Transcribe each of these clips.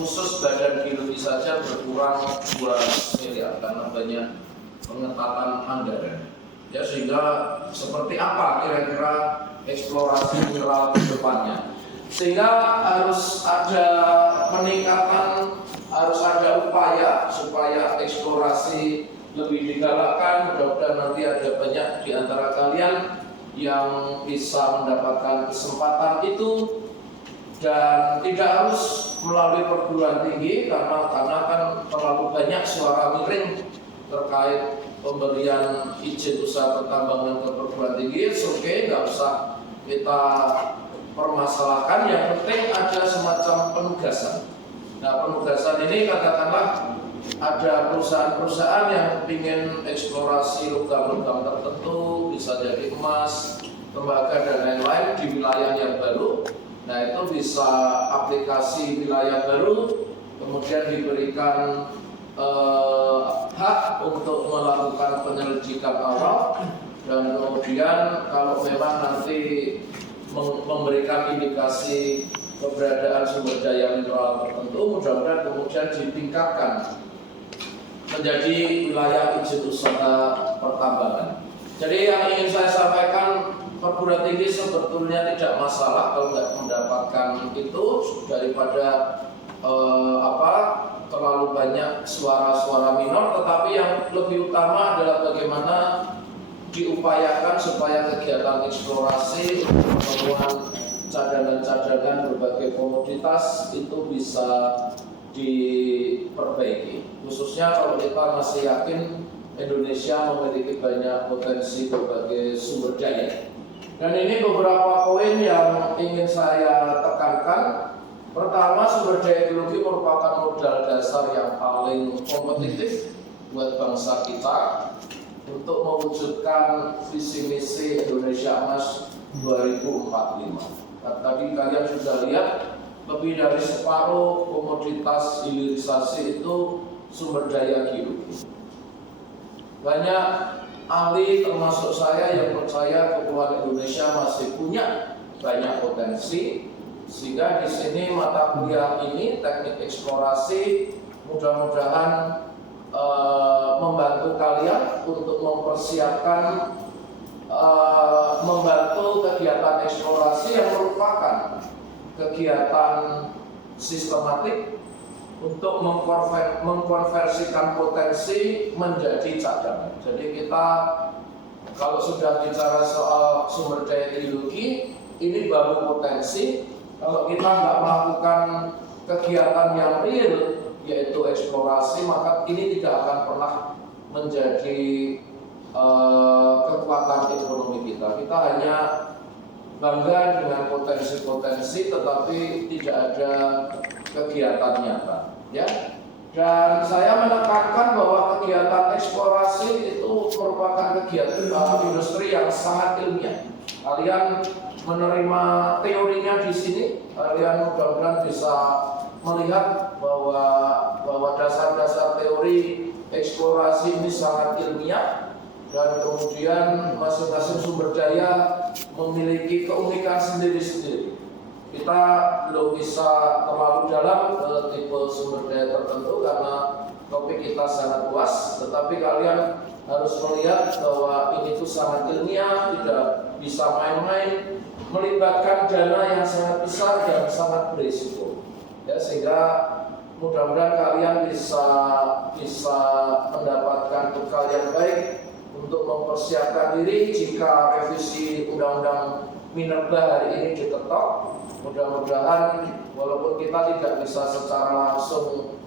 khusus badan geologi saja berkurang 2 miliar karena banyak pengetatan anggaran. Ya, sehingga seperti apa kira-kira eksplorasi mineral ke depannya? Sehingga harus ada peningkatan, harus ada upaya supaya eksplorasi lebih digalakkan. Mudah-mudahan nanti ada banyak di antara kalian yang bisa mendapatkan kesempatan itu, dan tidak harus melalui perguruan tinggi karena kan terlalu banyak suara miring terkait pemberian izin usaha pertambangan ke perguruan tinggi. Oke, nggak usah kita permasalahkan, yang penting ada semacam penugasan. Nah, penugasan ini katakanlah ada perusahaan-perusahaan yang ingin eksplorasi logam-logam tertentu, bisa jadi emas, tembaga dan lain-lain di wilayah yang baru. Nah, itu bisa aplikasi wilayah baru, kemudian diberikan hak untuk melakukan penyelidikan awal, dan kemudian kalau memang nanti memberikan indikasi keberadaan sumber daya mineral tertentu, mudah-mudahan kemudian ditingkatkan menjadi wilayah izin usaha pertambangan. Jadi yang ingin saya sampaikan, perguruan tinggi sebetulnya tidak masalah kalau nggak mendapatkan itu, daripada terlalu banyak suara-suara minor. Tetapi yang lebih utama adalah bagaimana diupayakan supaya kegiatan eksplorasi untuk penemuan cadangan-cadangan berbagai komoditas itu bisa diperbaiki. Khususnya kalau kita masih yakin Indonesia memiliki banyak potensi berbagai sumber daya. Dan ini beberapa poin yang ingin saya tekankan. Pertama, sumber daya geologi merupakan modal dasar yang paling kompetitif buat bangsa kita untuk mewujudkan visi misi Indonesia Emas 2045. Tadi kalian sudah lihat, lebih dari separuh komoditas hilirisasi itu sumber daya geologi. Banyak ahli termasuk saya yang percaya kepulauan Indonesia masih punya banyak potensi, sehingga di sini mata kuliah ini, teknik eksplorasi, mudah-mudahan membantu kalian untuk mempersiapkan membantu kegiatan eksplorasi yang merupakan kegiatan sistematik untuk mengkonversikan potensi menjadi cadangan. Jadi kita kalau sudah bicara soal sumber daya geologi, ini baru potensi. Kalau kita nggak melakukan kegiatan yang real, yaitu eksplorasi, maka ini tidak akan pernah menjadi kekuatan ekonomi kita. Kita hanya bangga dengan potensi-potensi, tetapi tidak ada kegiatan nyata, ya. Dan saya menekankan bahwa kegiatan eksplorasi itu merupakan kegiatan industri yang sangat ilmiah. Kalian menerima teorinya di sini, kalian mudah-mudahan bisa melihat bahwa dasar-dasar teori eksplorasi ini sangat ilmiah, dan kemudian masing-masing sumber daya memiliki keunikan sendiri-sendiri. Kita belum bisa terlalu dalam ke tipe sumber daya tertentu karena topik kita sangat luas, tetapi kalian harus melihat bahwa ini tuh sangat ilmiah, tidak bisa main-main, melibatkan dana yang sangat besar dan sangat berisiko. Ya, sehingga mudah-mudahan kalian bisa mendapatkan bekal yang baik untuk mempersiapkan diri jika revisi Undang-Undang Minerba hari ini diketok. Mudah-mudahan walaupun kita tidak bisa secara langsung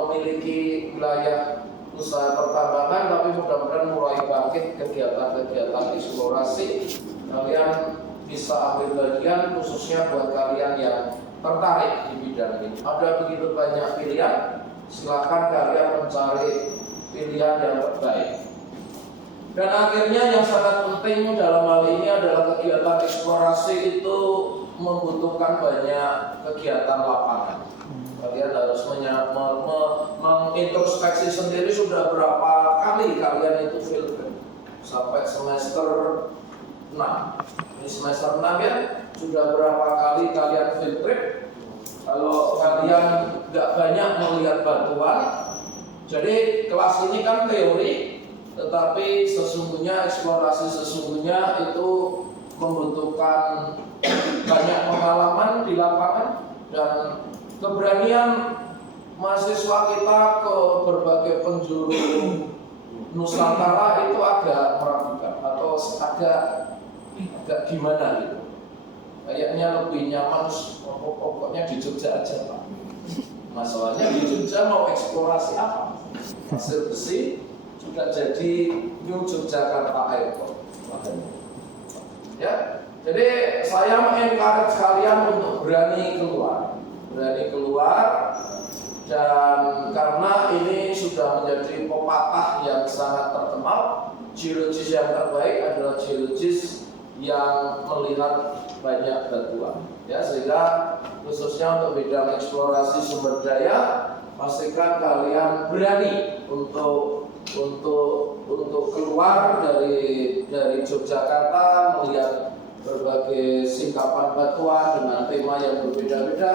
memiliki wilayah usaha pertambangan, tapi mudah-mudahan mulai bangkit kegiatan-kegiatan eksplorasi. Kalian bisa ambil bagian, khususnya buat kalian yang tertarik di bidang ini. Ada begitu banyak pilihan, silakan kalian mencari pilihan yang terbaik. Dan akhirnya yang sangat penting dalam hal ini adalah kegiatan eksplorasi itu membutuhkan banyak kegiatan lapangan. Kalian harus mengintrospeksi sendiri sudah berapa kali kalian itu field trip sampai semester 6. Ini semester 6 ya, sudah berapa kali kalian field trip? Kalau kalian kalian nggak banyak melihat batuan. Jadi kelas ini kan teori, tetapi sesungguhnya eksplorasi sesungguhnya itu membutuhkan banyak pengalaman di lapangan dan keberanian mahasiswa kita ke berbagai penjuru Nusantara itu agak meragukan atau agak gimana gitu. Kayaknya lebih nyaman pokoknya di Jogja aja Pak. Masalahnya di Jogja mau eksplorasi apa? Pasir besi sudah jadi New Yogyakarta Airport. Ya, jadi saya mengencourage kalian untuk berani keluar, dan karena ini sudah menjadi pepatah yang sangat terkenal, geologis yang terbaik adalah geologis yang melihat banyak batuan. Ya, sehingga khususnya untuk bidang eksplorasi sumber daya, pastikan kalian berani untuk keluar dari Yogyakarta, melihat berbagai singkapan batuan dengan tema yang berbeda-beda.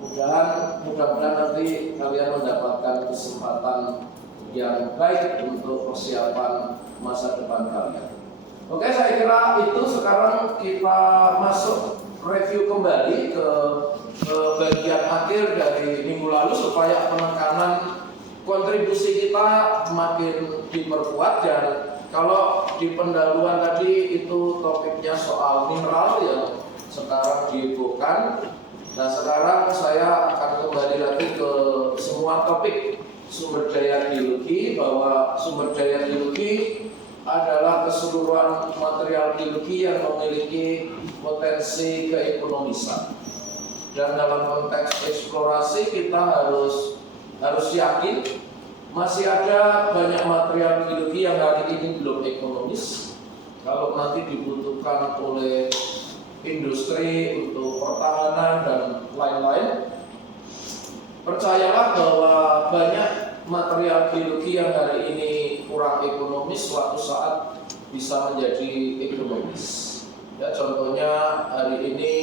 Mudah-mudahan nanti kalian mendapatkan kesempatan yang baik untuk persiapan masa depan kalian. Oke, saya kira itu. Sekarang kita masuk review kembali ke bagian akhir dari minggu lalu supaya penekanan kontribusi kita makin diperkuat. Dan kalau di pendahuluan tadi itu topiknya soal mineral yang sekarang dihebohkan. Nah, sekarang saya akan kembali lagi ke semua topik sumber daya geologi, bahwa sumber daya geologi adalah keseluruhan material geologi yang memiliki potensi keekonomisan. Dan dalam konteks eksplorasi kita harus yakin masih ada banyak material geologi yang hari ini belum ekonomis. Kalau nanti dibutuhkan oleh industri untuk pertahanan dan lain-lain, percayalah bahwa banyak material geologi yang hari ini kurang ekonomis suatu saat bisa menjadi ekonomis. Ya, contohnya hari ini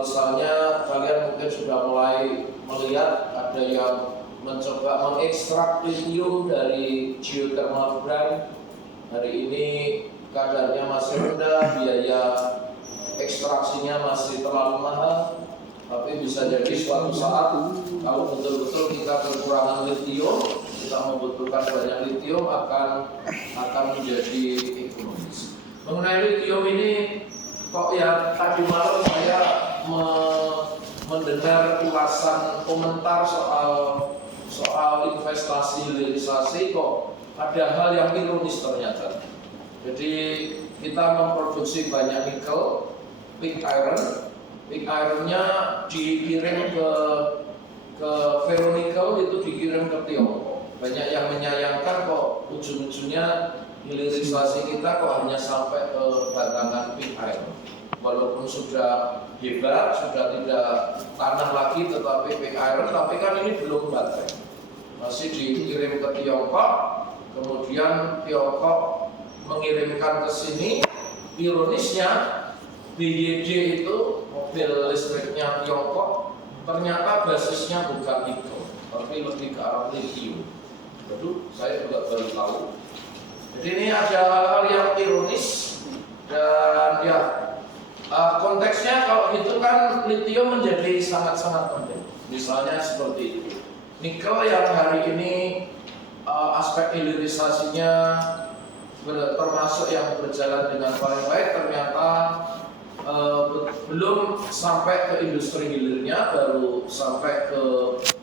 misalnya kalian mungkin sudah mulai melihat ada yang mencoba mengekstrak lithium dari geothermal brine. Hari ini kadarnya masih rendah, biaya ekstraksinya masih terlalu mahal, tapi bisa jadi suatu saat kalau betul-betul kita kekurangan lithium, kita membutuhkan banyak lithium, akan menjadi ekonomis. Mengenai lithium ini, kok ya tadi malam saya mendengar ulasan komentar soal investasi hilirisasi, kok ada hal yang ironis ternyata. Jadi kita memproduksi banyak nikel, pig ironnya dikirim ke ferronikel, itu dikirim ke Tiongkok. Banyak yang menyayangkan kok ujung-ujungnya hilirisasi kita kok hanya sampai ke batangan pig iron. Walaupun sudah hebat, sudah tidak tanah lagi tetapi pig iron, tapi kan ini belum baterai. Masih dikirim ke Tiongkok, kemudian Tiongkok mengirimkan ke sini. Ironisnya BYD itu mobil listriknya Tiongkok ternyata basisnya bukan nikel, tapi lebih ke arah lithium. Waduh, saya juga baru tahu. Jadi ini ada hal-hal yang ironis, dan ya konteksnya kalau gitu kan lithium menjadi sangat-sangat penting. Misalnya seperti itu, nikel yang hari ini aspek hilirisasinya termasuk yang berjalan dengan paling baik, ternyata belum sampai ke industri hilirnya, baru sampai ke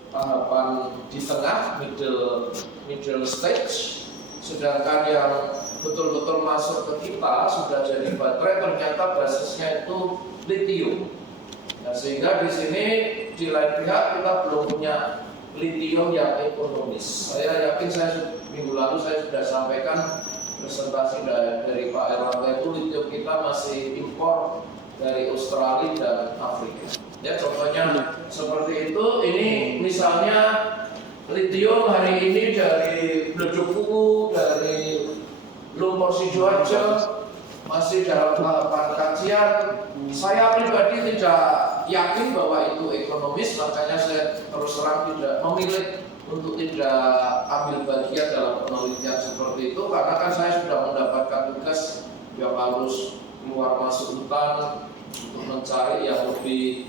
tahapan di tengah, middle stage. Sedangkan yang betul-betul masuk ke kita sudah jadi baterai, ternyata basisnya itu lithium. Nah, sehingga di sini di lain pihak kita belum punya lithium yang ekonomis. Saya yakin minggu lalu saya sudah sampaikan presentasi dari Pak Erlangga, itu lithium kita masih impor dari Australia dan Afrika. Ya, contohnya seperti itu. Ini misalnya lithium hari ini dari Bledugwu, dari Lumpur Sidoarjo, masih dalam tahapan kajian. Saya pribadi tidak yakin bahwa itu ekonomis, makanya saya terus terang tidak memilih untuk tidak ambil bagian dalam penelitian seperti itu, karena kan saya sudah mendapatkan tugas yang harus keluar masuk hutan untuk mencari yang lebih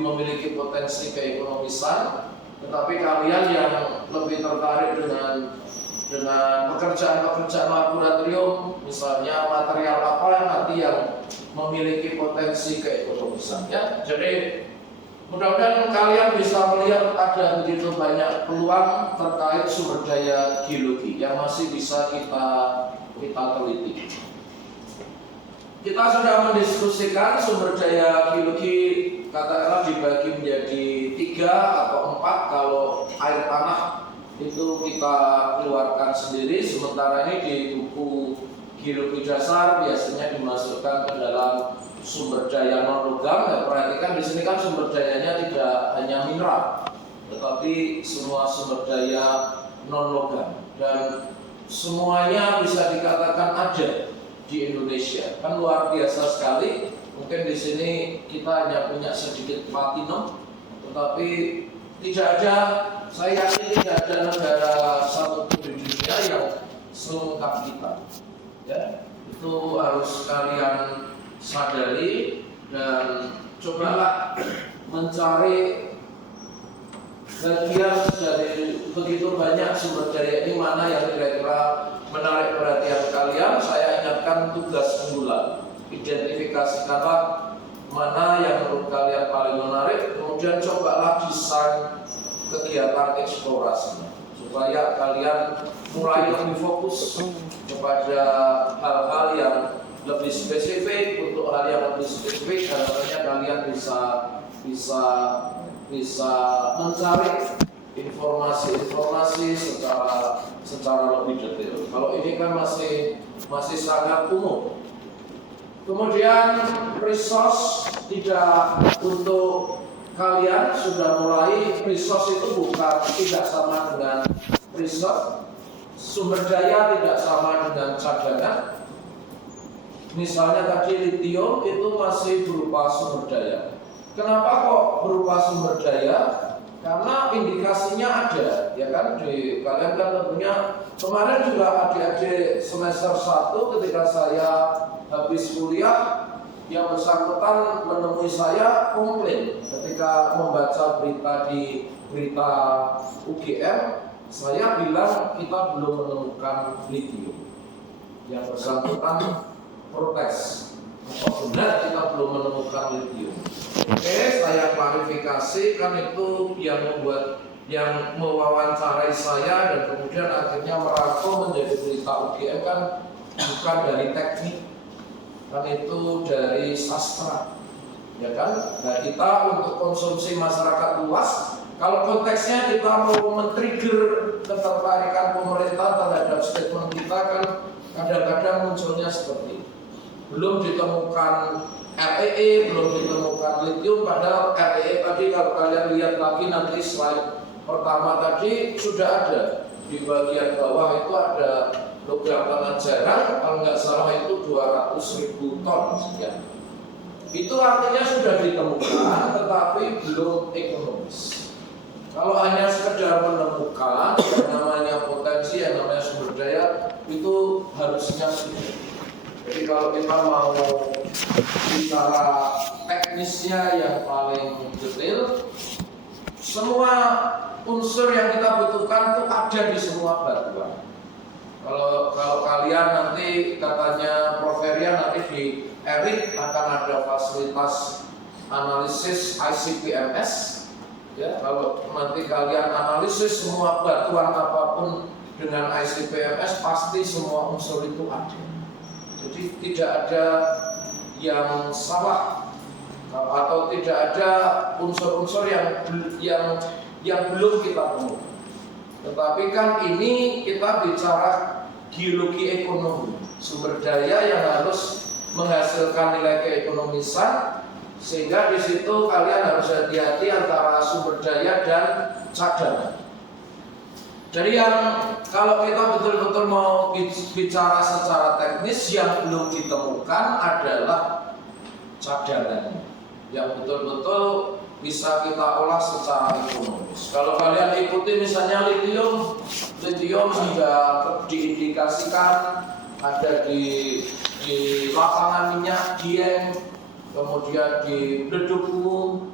memiliki potensi keekonomisan. Tetapi kalian yang lebih tertarik dengan pekerjaan-pekerjaan laboratorium, misalnya material apa yang nanti yang memiliki potensi keekonomisan, ya. Jadi mudah-mudahan kalian bisa melihat ada begitu banyak peluang terkait sumber daya geologi yang masih bisa kita teliti. Kita sudah mendiskusikan sumber daya geologi, katakanlah dibagi menjadi 3 atau 4. Kalau air tanah itu kita keluarkan sendiri, sementara ini di buku geologi dasar biasanya dimasukkan ke dalam sumber daya non logam. Ya, perhatikan di sini kan sumber dayanya tidak hanya mineral, tetapi semua sumber daya non logam, dan semuanya bisa dikatakan ada di Indonesia. Kan luar biasa sekali. Mungkin di sini kita hanya punya sedikit platinum, tetapi tidak ada, saya yakin tidak ada negara satupun di dunia yang selengkap kita. Ya, itu harus kalian sadari, dan cobalah mencari bagian dari begitu banyak sumber daya ini mana yang kira-kira menarik perhatian kalian. Saya ingatkan tugas unggulan, identifikasikanlah mana yang menurut kalian paling menarik, kemudian cobalah desain kegiatan eksplorasinya supaya kalian mulai lebih fokus kepada hal-hal yang lebih spesifik. Untuk hal yang lebih spesifik, harapannya kalian bisa mencari informasi secara lebih detail. Kalau ini kan masih sangat umum. Kemudian resource, tidak untuk kalian sudah mulai, resource itu bukan tidak sama dengan reserve, sumber daya tidak sama dengan cadangan. Misalnya tadi lithium itu masih berupa sumber daya. Kenapa kok berupa sumber daya? Karena indikasinya ada, ya kan? Kalian kan tentunya kemarin juga adik-adik semester 1 ketika saya habis kuliah, yang bersangkutan menemui saya komplain ketika membaca berita UGM. Saya bilang kita belum menemukan lithium. Yang bersangkutan protes, oh benar kita belum menemukan lithium. Oke, saya klarifikasi, kan itu yang mewawancarai saya dan kemudian akhirnya merangkum menjadi berita UGM kan bukan dari teknik, kan itu dari sastra, ya kan? Nah, kita untuk konsumsi masyarakat luas, kalau konteksnya kita mau men-trigger ketertarikan pemerintah terhadap statement kita, kan kadang-kadang munculnya seperti itu. Belum ditemukan REE, belum ditemukan lithium, padahal REE tadi kalau kalian lihat lagi nanti slide pertama tadi sudah ada di bagian bawah itu ada logam tanah jarang, kalau nggak salah itu 200.000 ton sekian. Itu artinya sudah ditemukan, tetapi belum ekonomis. Kalau hanya sekedar menemukan yang namanya potensi, yang namanya sumber daya, itu harusnya sudah. Jadi kalau kita mau bicara teknisnya yang paling detail, semua unsur yang kita butuhkan itu ada di semua batuan. Kalau kalian nanti katanya Prof. Herian nanti di ERIC akan ada fasilitas analisis ICP-MS, ya. Kalau nanti kalian analisis semua batuan apapun dengan ICP-MS, pasti semua unsur itu ada. Jadi tidak ada yang salah atau tidak ada unsur-unsur yang belum kita temukan. Tetapi kan ini kita bicara geologi ekonomi, sumber daya yang harus menghasilkan nilai keekonomisan, sehingga di situ kalian harus hati-hati antara sumber daya dan cadangan. Jadi yang kalau kita betul-betul mau bicara secara teknis, yang belum ditemukan adalah cadangan. yang betul-betul bisa kita olah secara ekonomis. Kalau kalian ikuti misalnya lithium sudah diindikasikan ada di lapangan minyak Dieng, kemudian di Bleduku,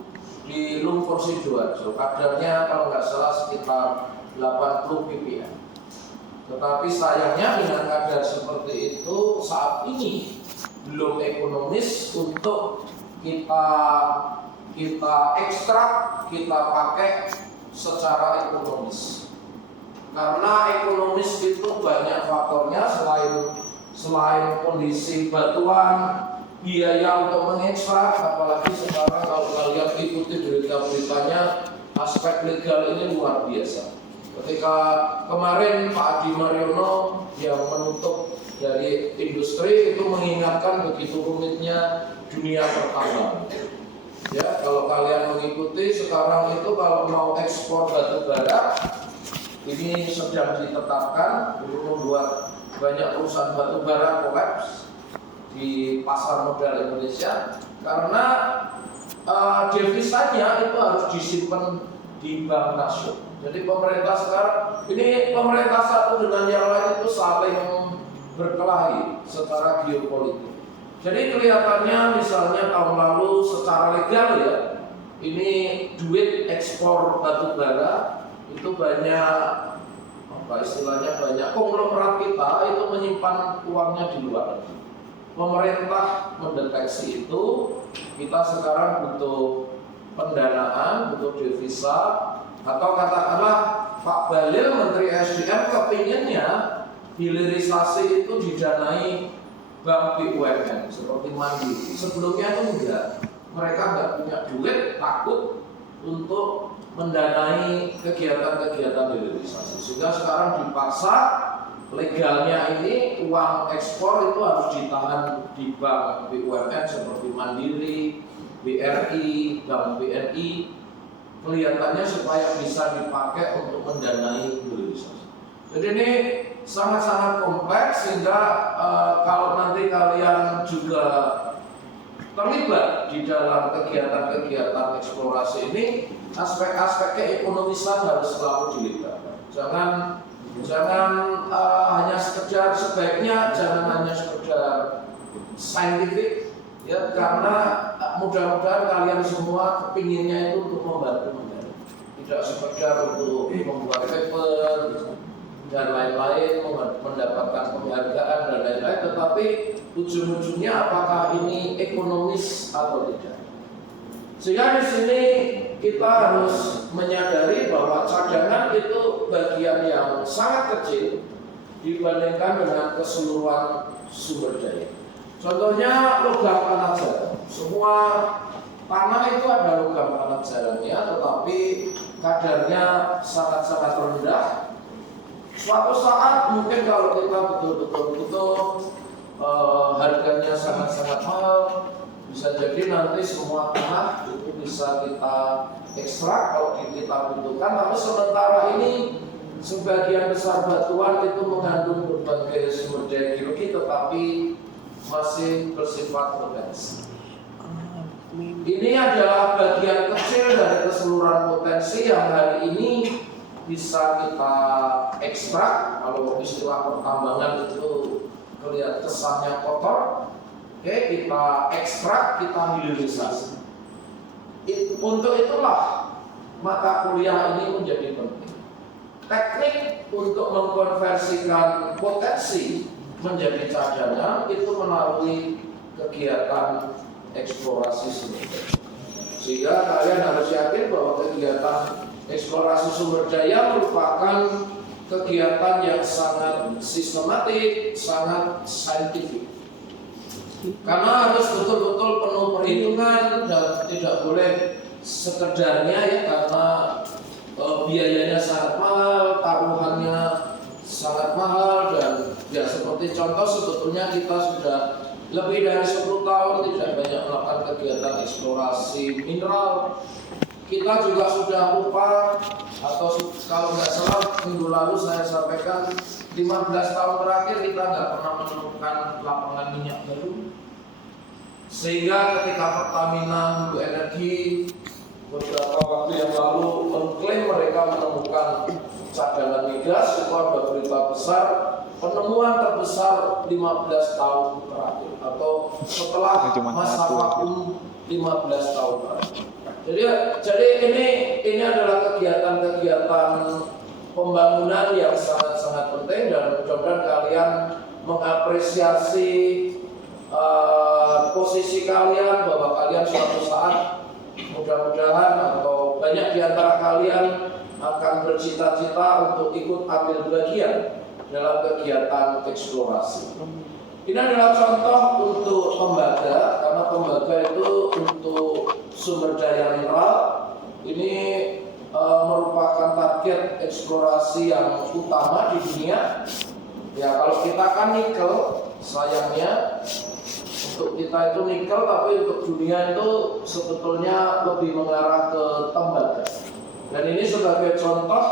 di Lumpur Sidoarjo. Kadarnya kalau nggak salah sekitar 80 ppm. Tetapi sayangnya dengan kadar seperti itu saat ini belum ekonomis untuk kita ekstrak, kita pakai secara ekonomis. Karena ekonomis itu banyak faktornya selain kondisi batuan, biaya untuk mengekstrak, apalagi sekarang kalau kalian ikuti berita-beritanya, aspek legal ini luar biasa. Ketika kemarin Pak Adi Mariono yang menutup dari industri itu mengingatkan begitu rumitnya dunia pertambangan. Ya, kalau kalian mengikuti sekarang itu kalau mau ekspor batu bara ini sedang ditetapkan membuat banyak perusahaan batu bara kolaps di pasar modal Indonesia karena devisanya itu harus disimpan di bank nasional. Jadi pemerintah sekarang ini pemerintah satu dengan yang lain itu saling berkelahi secara geopolitik. Jadi kelihatannya misalnya tahun lalu secara legal ya, ini duit ekspor batu bara itu banyak istilahnya banyak konglomerat kita itu menyimpan uangnya di luar negeri. Pemerintah mendeteksi itu, kita sekarang butuh pendanaan, butuh devisa, atau katakanlah Pak Bahlil Menteri SDM kepinginnya hilirisasi itu didanai bank BUMN seperti Mandiri. Sebelumnya itu enggak, mereka nggak punya duit, takut untuk mendanai kegiatan-kegiatan hilirisasi. Sehingga sekarang dipaksa legalnya ini uang ekspor itu harus ditahan di bank BUMN seperti Mandiri, BRI, Bank BNI. Kelihatannya supaya bisa dipakai untuk mendanai hilirisasi. Jadi ini sangat-sangat kompleks sehingga kalau nanti kalian juga terlibat di dalam kegiatan-kegiatan eksplorasi ini, aspek-aspek keekonomisan harus selalu dilibatkan. Jangan hanya sekedar sebaiknya jangan hanya sekedar scientific ya, karena mudah-mudahan kalian semua kepinginnya itu untuk membantu negara, tidak sekedar untuk membuat paper dan lain-lain, mendapatkan penghargaan dan lain-lain, tetapi ujung-ujungnya apakah ini ekonomis atau tidak. Sehingga di sini kita harus menyadari bahwa cadangan itu bagian yang sangat kecil dibandingkan dengan keseluruhan sumber daya. Contohnya logam panas jarang. Semua tanah itu ada logam panas jarangnya, tetapi kadarnya sangat-sangat rendah. Suatu saat mungkin kalau kita betul-betul harganya sangat-sangat mahal, bisa jadi nanti semua tanah itu bisa kita ekstrak kalau kita butuhkan. Tapi sementara ini sebagian besar batuan itu mengandung berbagai sumber daya geologi, tetapi masih bersifat potensi. Ini adalah bagian kecil dari keseluruhan potensi yang hari ini bisa kita ekstrak. Kalau istilah pertambangan itu kelihatan kesannya kotor, oke, kita ekstrak, kita hilirisasi. Untuk itulah mata kuliah ini menjadi penting. Teknik untuk mengkonversikan potensi menjadi cadangan itu melalui kegiatan eksplorasi sumber daya. Sehingga kalian harus yakin bahwa kegiatan eksplorasi sumber daya merupakan kegiatan yang sangat sistematik, sangat saintifik. Karena harus betul-betul penuh perhitungan dan tidak boleh sekedarnya ya, karena biayanya sangat mahal, taruhannya sangat mahal, dan ya seperti contoh sebetulnya kita sudah lebih dari 10 tahun tidak banyak melakukan kegiatan eksplorasi mineral. Kita juga sudah lupa, atau kalau nggak salah minggu lalu saya sampaikan 15 tahun terakhir kita nggak pernah menemukan lapangan minyak baru. Sehingga ketika Pertamina Hulu Energi beberapa waktu yang lalu mengklaim mereka menemukan cadangan migas, itu ada berita besar, penemuan terbesar 15 tahun terakhir atau setelah masa vakum 15 tahun terakhir. Jadi ini adalah kegiatan-kegiatan pembangunan yang sangat-sangat penting, dan mudah-mudahan kalian mengapresiasi posisi kalian, bahwa kalian suatu saat mudah-mudahan atau banyak di antara kalian akan bercita-cita untuk ikut ambil bagian dalam kegiatan eksplorasi. Ini adalah contoh untuk tembaga, karena tembaga itu untuk sumber daya mineral. Ini merupakan target eksplorasi yang utama di dunia. Ya, kalau kita kan nikel, sayangnya untuk kita itu nikel, tapi untuk dunia itu sebetulnya lebih mengarah ke tembaga. Dan ini sebagai contoh,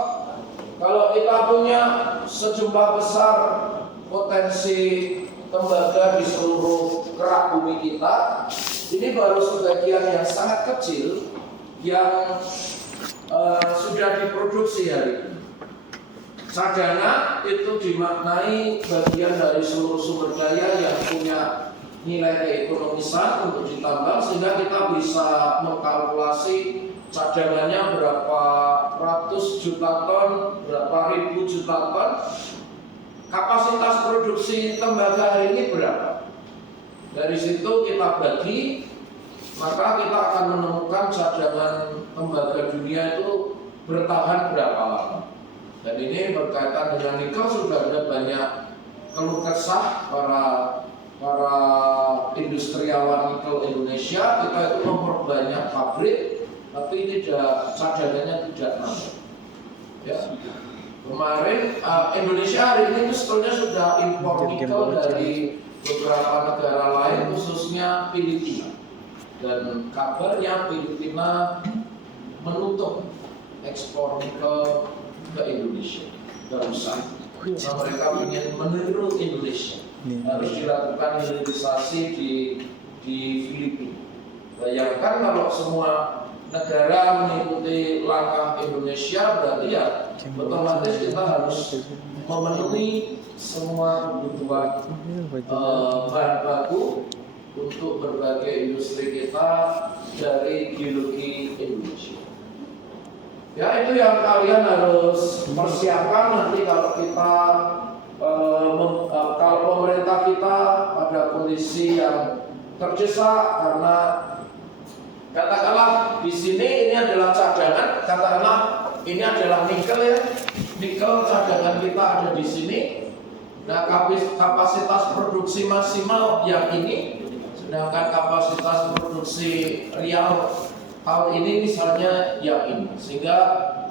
kalau kita punya sejumlah besar potensi tembaga di seluruh kerak bumi kita, ini baru sebagian yang sangat kecil yang sudah diproduksi hari ini. Cadangan itu dimaknai bagian dari seluruh sumber daya yang punya nilai keekonomisan untuk ditambang, sehingga kita bisa mengkalkulasi cadangannya berapa ratus juta ton, berapa ribu juta ton. Kapasitas produksi tembaga hari ini berapa? Dari situ kita bagi, maka kita akan menemukan cadangan tembaga dunia itu bertahan berapa lama. Dan ini berkaitan dengan nikel. Sudah ada banyak keluh kesah para industriawan nikel Indonesia. Kita itu memperbanyak pabrik, tapi cadangannya tidak nambah. Ya. Kemarin Indonesia hari ini sebetulnya sudah impor nikel dari beberapa negara lain, khususnya Filipina. Dan kabarnya Filipina menutup ekspor nikel ke Indonesia barusan. Nah, mereka ingin meniru Indonesia. Harus dilakukan hilirisasi di Filipina. Bayangkan kalau semua negara mengikuti langkah Indonesia, berarti ya otomatis kita harus memenuhi semua kebutuhan bahan baku untuk berbagai industri kita dari geologi Indonesia. Ya, itu yang kalian harus persiapkan nanti kalau kita kalau pemerintah kita pada kondisi yang terdesak, karena katakanlah di sini ini adalah cadangan, katakanlah ini adalah nikel ya, nikel cadangan kita ada di sini. Nah, kapasitas produksi maksimal yang ini, sedangkan kapasitas produksi real tahun ini misalnya yang ini, sehingga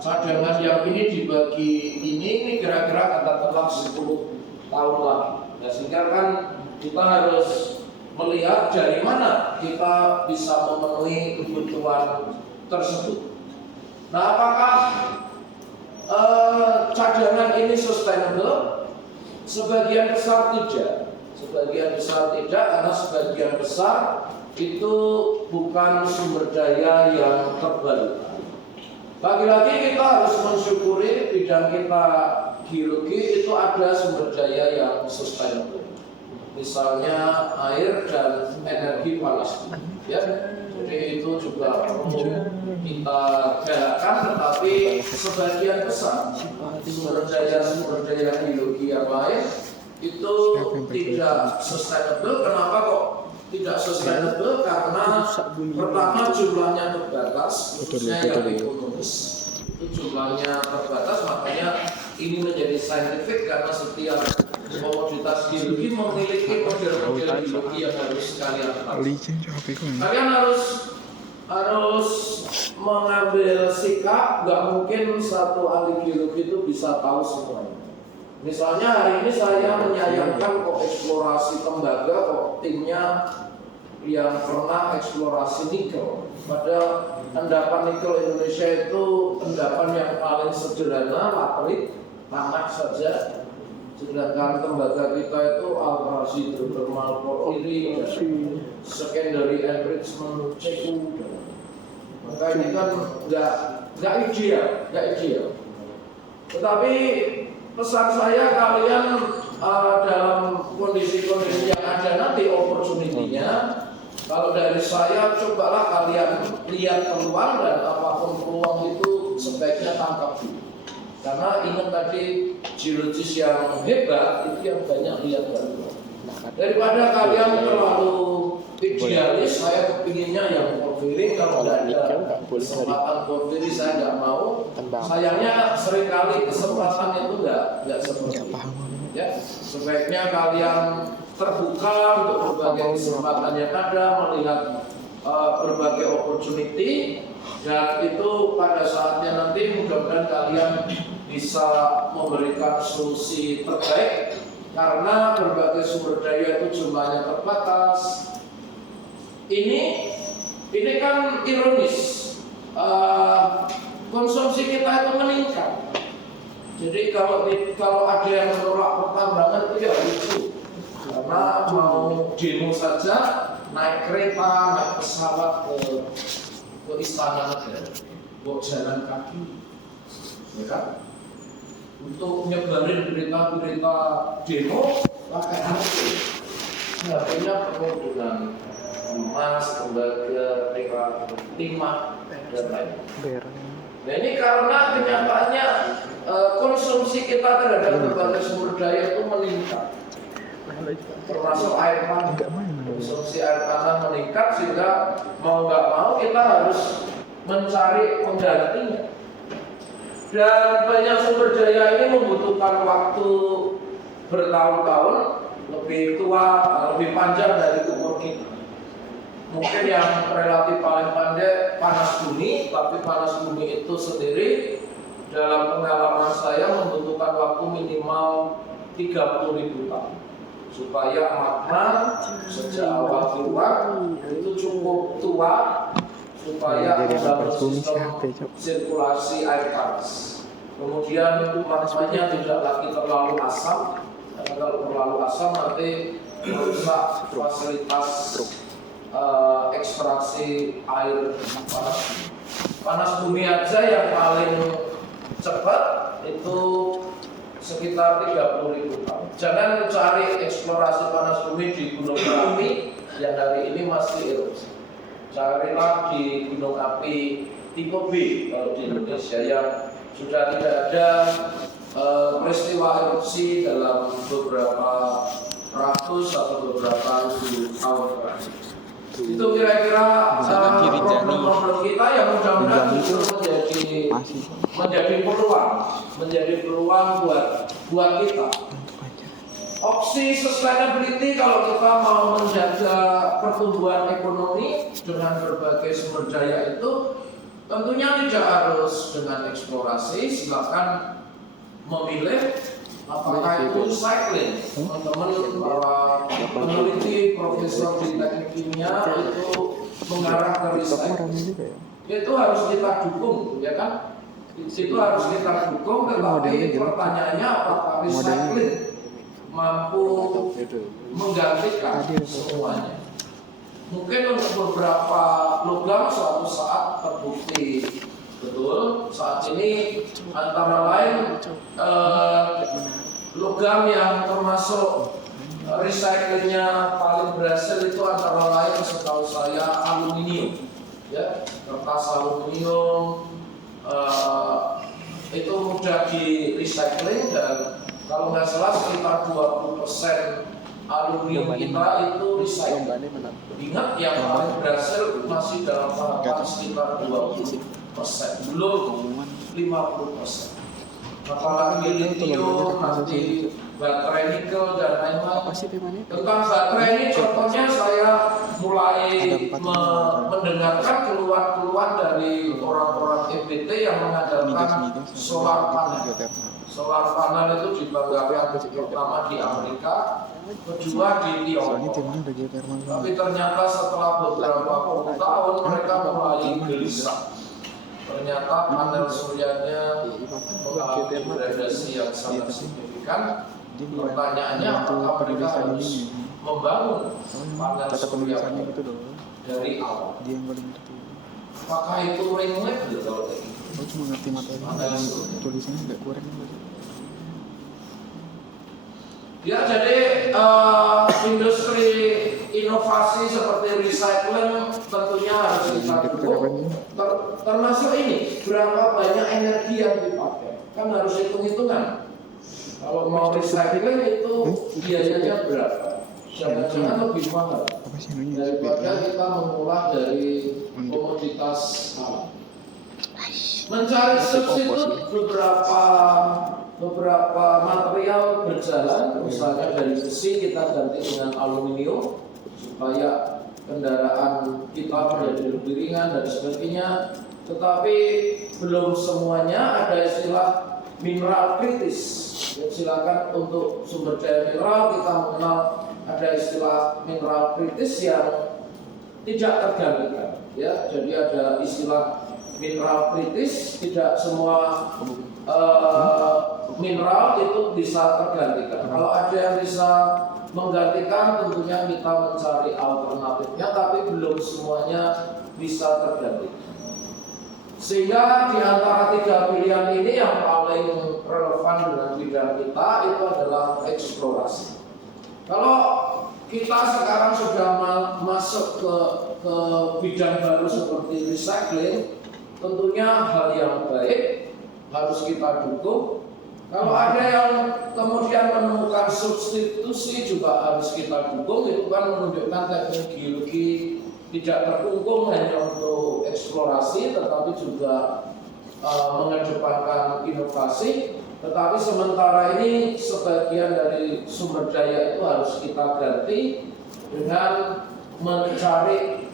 cadangan yang ini dibagi ini kira-kira katakanlah 10 tahun lagi. Nah, sehingga kan kita harus melihat dari mana kita bisa memenuhi kebutuhan tersebut. Nah, apakah cadangan ini sustainable? Sebagian besar tidak. Sebagian besar tidak, karena sebagian besar itu bukan sumber daya yang terbarukan. Lagi-lagi kita harus mensyukuri bidang kita geologi itu ada sumber daya yang sustainable. Misalnya air dan energi panas bumi, ya. Jadi itu juga perlu kita galakkan, tetapi sebagian besar sumber daya geologi yang lain itu tidak sustainable. Kenapa kok tidak sustainable? Karena pertama jumlahnya terbatas, khususnya yang ekonomis itu jumlahnya terbatas, makanya ini menjadi saintifik karena setiap komoditas geologi memiliki model-model geologi yang harus kalian pelajari. Kalian harus mengambil sikap, nggak mungkin satu ahli geologi itu bisa tahu semuanya. Misalnya hari ini saya menyayangkan kok eksplorasi tembaga, kok timnya yang pernah eksplorasi nikel. Pada endapan nikel Indonesia itu endapan yang paling sederhana, laterit, tanah saja. Sedangkan tembaga kita itu alkali hidrothermal porphyry, secondary enrichment CU. Maka ini kan nggak ideal. Tetapi pesan saya kalian dalam kondisi-kondisi yang ada nanti opportunity-nya, kalau dari saya cobalah kalian lihat peluang dan apapun peluang itu sebaiknya tangkap dulu. Karena ingat tadi geologis yang hebat itu yang banyak lihat peluang. Daripada kalian terlalu idealis, saya kepinginnya yang porphyry, kalau tidak ada kesempatan porphyry saya nggak mau. Sayangnya seringkali kesempatan itu nggak seperti itu. Ya, sebaiknya kalian terbuka untuk berbagai kesempatan yang ada, melihat berbagai opportunity, dan itu pada saatnya nanti mudah-mudahan kalian bisa memberikan solusi terbaik. Karena berbagai sumber daya itu jumlahnya terbatas. Ini kan ironis, konsumsi kita itu meningkat. Jadi kalau ada yang menolak pertambangan itu ya lucu. Karena mau demo saja naik kereta, naik pesawat ke istana negara, buat jalan kaki, ya kan? Untuk nyebarin berita-berita demo pakai HP. HP-nya penuh dengan emas, tembaga, timah, dan lain. Nah ini karena kenyataannya konsumsi kita terhadap berbagai sumber daya itu meningkat, termasuk air tanah. Konsumsi air tanah meningkat sehingga mau nggak mau kita harus mencari penggantinya. Dan banyak sumber daya ini membutuhkan waktu bertahun-tahun, lebih tua, lebih panjang dari umur kita. Mungkin yang relatif paling pendek panas bumi, tapi panas bumi itu sendiri dalam pengalaman saya membutuhkan waktu minimal 30.000 tahun supaya magma sejak awal keluar itu cukup tua supaya membangun sistem sirkulasi air panas. Kemudian magmanya tidak lagi terlalu asam, karena kalau terlalu asam nanti merusak fasilitas ekstraksi air panas. Panas bumi aja yang paling cepat itu sekitar 30.000 tahun. Jangan cari eksplorasi panas bumi di gunung berapi yang hari ini masih erupsi. Carilah di gunung api tipe B kalau di Indonesia yang sudah tidak ada peristiwa erupsi dalam beberapa ratus atau beberapa ribu tahun terakhir. Itu kira-kira problem-problem kita yang mudah-mudahan itu menjadi peluang buat kita. Opsi sustainability kalau kita mau menjaga pertumbuhan ekonomi dengan berbagai sumber daya itu tentunya tidak harus dengan eksplorasi. Silakan memilih apakah itu recycling. Teman-teman para peneliti profesor di teknik kimia itu mengarah ke recycling. Itu harus kita dukung, ya kan? Itu harus kita dukung, tetapi pertanyaannya apakah recycling mampu menggantikan semuanya. Mungkin untuk beberapa logam suatu saat terbukti betul. Saat ini antara lain logam yang termasuk recyclingnya paling berhasil itu antara lain setahu saya aluminium, ya, kertas aluminium itu mudah di recycling dan kalau nggak salah sekitar 20% aluminium kita itu recycling. Ingat yang paling berhasil masih dalam tahapan sekitar 20%, belum 50%. Apalagi lithium, nanti baterai nikel dan lain-lain. Tentang baterai ini contohnya saya mulai mendengarkan keluhan-keluhan dari orang-orang EBT yang mengandalkan solar panel. Solar panel itu dibanggakan pertama di Amerika, kedua di Tiongkok. Tapi ternyata setelah beberapa puluh tahun mereka mulai gelisah. Ternyata panel suryanya mengalami degradasi yang sangat signifikan Jadi Pertanyaannya bantu apakah mereka penulisan harus ini. membangun panel Kata surya penulisannya itu doang. dari awal? Dia yang paling ngerti. Apakah itu ringlet gitu kalau kayak gitu? Aku cuma ngerti materi, tulisannya nggak kurang gitu. Ya, jadi industri inovasi seperti recycling tentunya harus kita dukung. Termasuk ini, berapa banyak energi yang dipakai, kan harus hitung-hitungan. Kalau mau recycling itu biayanya berapa? Jangan-jangan lebih mahal daripada kita mengolah dari komoditas alam. Mencari substitut beberapa material berjalan, misalnya dari besi kita ganti dengan aluminium supaya kendaraan kita menjadi lebih ringan dan sebagainya. Tetapi belum semuanya, ada istilah mineral kritis. Ya, silakan untuk sumber daya mineral kita mengenal ada istilah mineral kritis yang tidak tergantikan. Ya, jadi ada istilah mineral kritis, tidak semua mineral itu bisa tergantikan. Kalau ada yang bisa menggantikan, tentunya kita mencari alternatifnya, tapi belum semuanya bisa tergantikan. Sehingga di antara tiga pilihan ini yang paling relevan dengan bidang kita itu adalah eksplorasi. Kalau kita sekarang sudah masuk ke bidang baru seperti recycling, tentunya hal yang baik harus kita dukung. Kalau ada yang kemudian menemukan substitusi juga harus kita dukung. Itu kan menunjukkan teknik geologi tidak terkungkung hanya untuk eksplorasi, tetapi juga mengedepankan inovasi. Tetapi sementara ini sebagian dari sumber daya itu harus kita ganti dengan mencari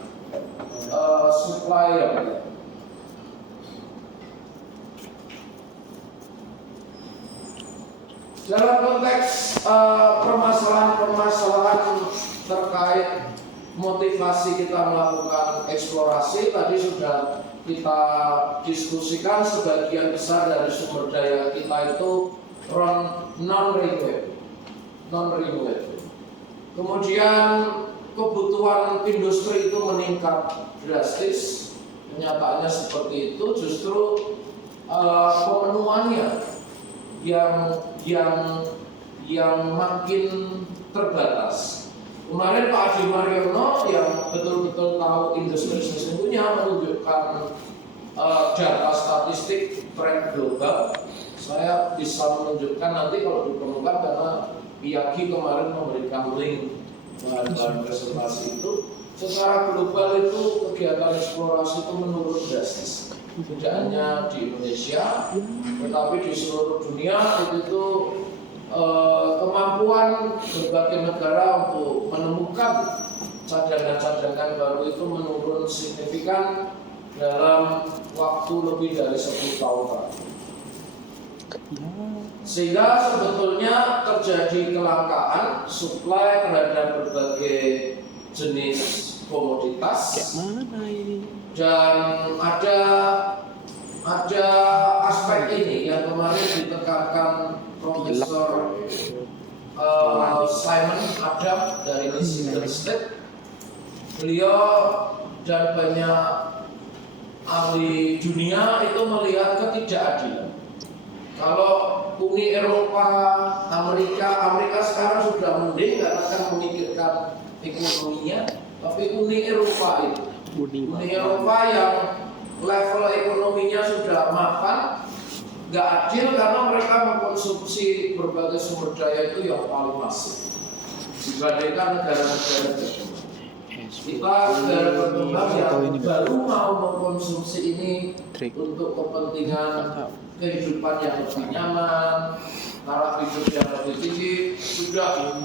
supply yang baik. Dalam konteks permasalahan terkait motivasi kita melakukan eksplorasi, tadi sudah kita diskusikan sebagian besar dari sumber daya kita itu non-renewable. Kemudian kebutuhan industri itu meningkat drastis. Kenyataannya seperti itu, justru pemenuhannya yang makin terbatas. Kemarin Pak Adi Mariono yang betul-betul tahu industri sesungguhnya menunjukkan data statistik tren global. Saya bisa menunjukkan nanti kalau diperlukan, karena IAGI kemarin memberikan link bahan-bahan presentasi itu. Secara global itu kegiatan eksplorasi itu menurun drastis. Tidak hanya di Indonesia, tetapi di seluruh dunia itu kemampuan berbagai negara untuk menemukan cadangan-cadangan baru itu menurun signifikan dalam waktu lebih dari 10 tahun terakhir. Sehingga sebetulnya terjadi kelangkaan supply terhadap berbagai jenis komoditas. Dan ada aspek ini yang kemarin ditekankan Profesor Simon Adam dari Michigan State. Beliau dan banyak ahli dunia itu melihat ketidakadilan. Kalau Uni Eropa, Amerika sekarang sudah mending karena kan memikirkan ekonominya, tapi Uni Eropa itu, Uni Eropa yang level ekonominya sudah mapan, nggak adil karena mereka mengkonsumsi berbagai sumber daya itu yang paling masif dibandingkan negara-negara berkembang. Kita negara berkembang yang baru mau mengkonsumsi ini untuk kepentingan kehidupan yang lebih nyaman, taraf hidup yang lebih tinggi, sudah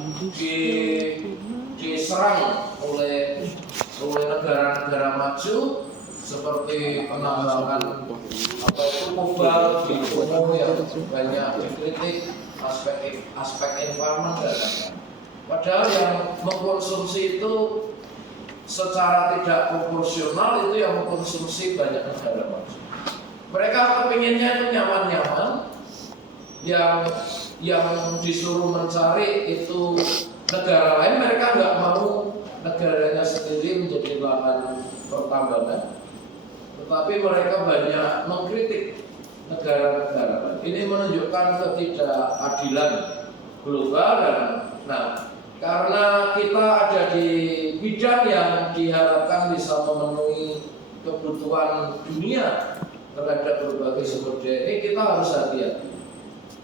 diserang oleh negara-negara maju seperti penambangan kobalt di Kongo yang banyak dikritik, aspek environment dan lain-lain. Padahal yang mengkonsumsi itu secara tidak proporsional itu yang mengkonsumsi banyak negara maju. Mereka kepinginnya itu nyaman-nyaman, yang yang disuruh mencari itu negara lain, mereka nggak mau negaranya sendiri menjadi lahan pertambangan, tetapi mereka banyak mengkritik negara-negara lain. Ini menunjukkan ketidakadilan global dan karena kita ada di bidang yang diharapkan bisa memenuhi kebutuhan dunia terhadap berbagai sumber daya ini, kita harus hati-hati.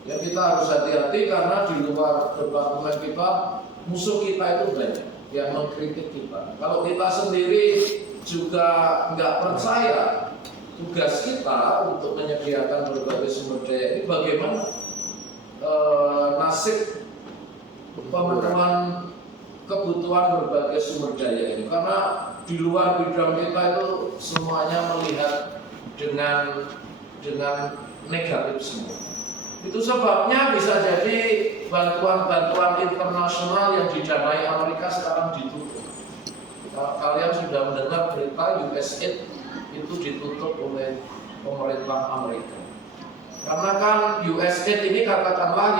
Ya, kita harus hati-hati karena di luar departemen kita musuh kita itu banyak yang mengkritik kita. Kalau kita sendiri juga nggak percaya tugas kita untuk menyediakan berbagai sumber daya ini, bagaimana nasib pemenuhan kebutuhan berbagai sumber daya ini? Karena di luar bidang kita itu semuanya melihat dengan negatif semua. Itu sebabnya bisa jadi bantuan-bantuan internasional yang didanai Amerika sekarang ditutup. Kalian sudah mendengar berita USAID itu ditutup oleh pemerintah Amerika. Karena kan USAID ini katakanlah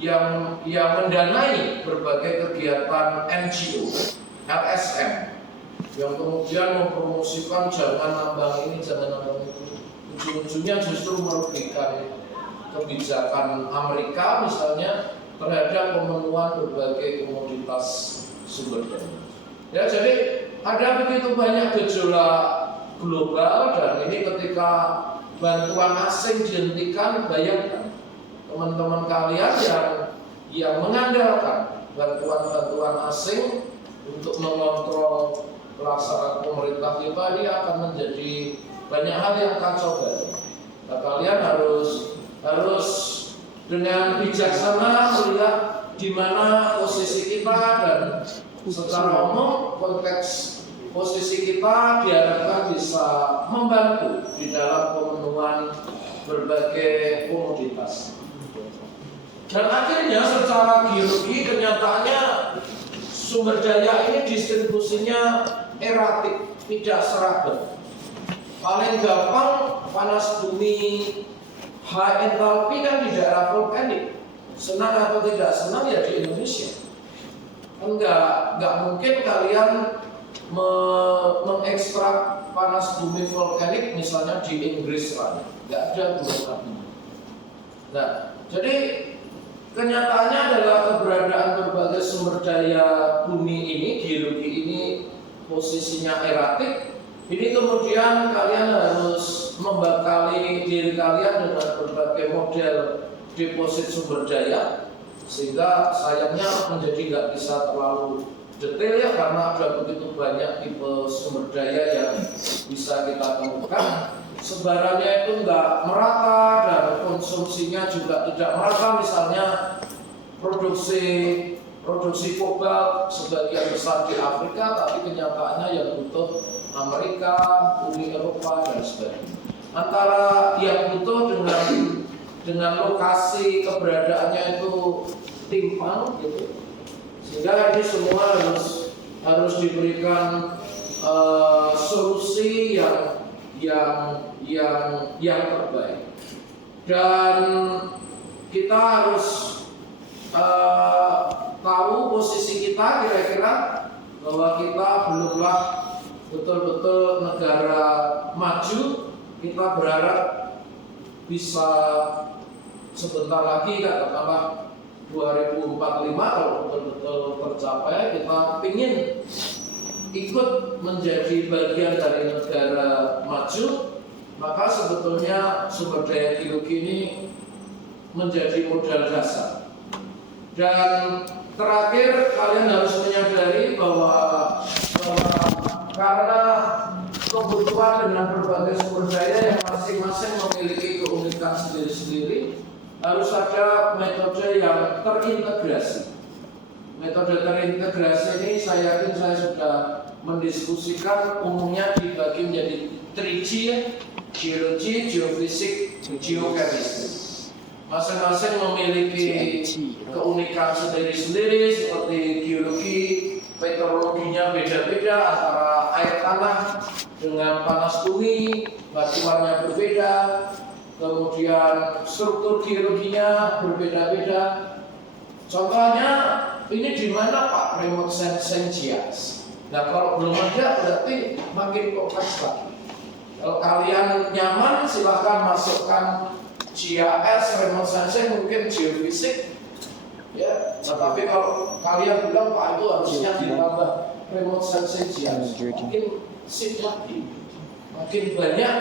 yang mendanai berbagai kegiatan NGO, LSM, yang kemudian mempromosikan jangan nambang ini, jangan nambang itu. Ujung-ujungnya justru merugikan kebijakan Amerika misalnya terhadap pemenuhan berbagai komoditas sumber daya. Ya, jadi ada begitu banyak gejolak global, dan ini ketika bantuan asing dihentikan, bayangkan teman-teman kalian yang mengandalkan bantuan-bantuan asing untuk mengontrol pelaksanaan pemerintah kita, ini akan menjadi banyak hal yang kacau balau. Nah, kalian harus dengan bijaksana melihat di mana posisi kita, dan secara umum konteks posisi kita diharapkan bisa membantu di dalam pemenuhan berbagai komoditas. Dan akhirnya secara geologi kenyataannya sumber daya ini distribusinya eratik, tidak seragam. Paling gampang panas bumi high enthalpy kan di daerah vulkanik. Senang atau tidak senang ya di Indonesia. Enggak mungkin kalian mengekstrak panas bumi vulkanik misalnya di Inggris lah. Enggak ada programnya. Nah, jadi kenyataannya adalah keberadaan berbagai sumber daya bumi ini, geologi ini posisinya eratik. Ini kemudian kalian harus membekali diri kalian dengan berbagai model deposit sumber daya, sehingga sayangnya menjadi nggak bisa terlalu detail ya, karena ada begitu banyak tipe sumber daya yang bisa kita temukan. Sebarannya itu nggak merata dan konsumsinya juga tidak merata. Misalnya produksi kobalt sebagian besar di Afrika, tapi kenyataannya yang butuh Amerika, Uni Eropa dan sebagainya. Antara yang butuh dengan lokasi keberadaannya itu timpang gitu. Sehingga ini semua harus diberikan solusi yang terbaik. Dan kita harus tahu posisi kita kira-kira bahwa kita belumlah betul-betul negara maju. Kita berharap bisa sebentar lagi, katakanlah 2045, kalau betul-betul tercapai, kita ingin ikut menjadi bagian dari negara maju, maka sebetulnya sumber daya geologi ini menjadi modal dasar. Dan terakhir, kalian harus menyadari bahwa karena kebutuhan dengan berbagai sumber daya yang masing-masing memiliki keunikan sendiri-sendiri, harus ada metode yang terintegrasi. Metode terintegrasi ini saya yakin saya sudah mendiskusikan, umumnya dibagi menjadi 3G, geologi, geofisik, geochemistry. Masing-masing memiliki keunikan sendiri-sendiri, seperti geologi, meteorologinya beda-beda antara air tanah dengan panas bumi, batuannya berbeda. kemudian struktur geologinya berbeda-beda. Contohnya ini di mana Pak remote sensing GIS. Nah kalau belum ada berarti makin kompleks lagi. Kalau kalian nyaman silahkan masukkan GIS, remote sensing, mungkin geofisik. Ya, tetapi kalau kalian bilang Pak itu harusnya ditambah remote sensing GIS, makin sip lagi, makin banyak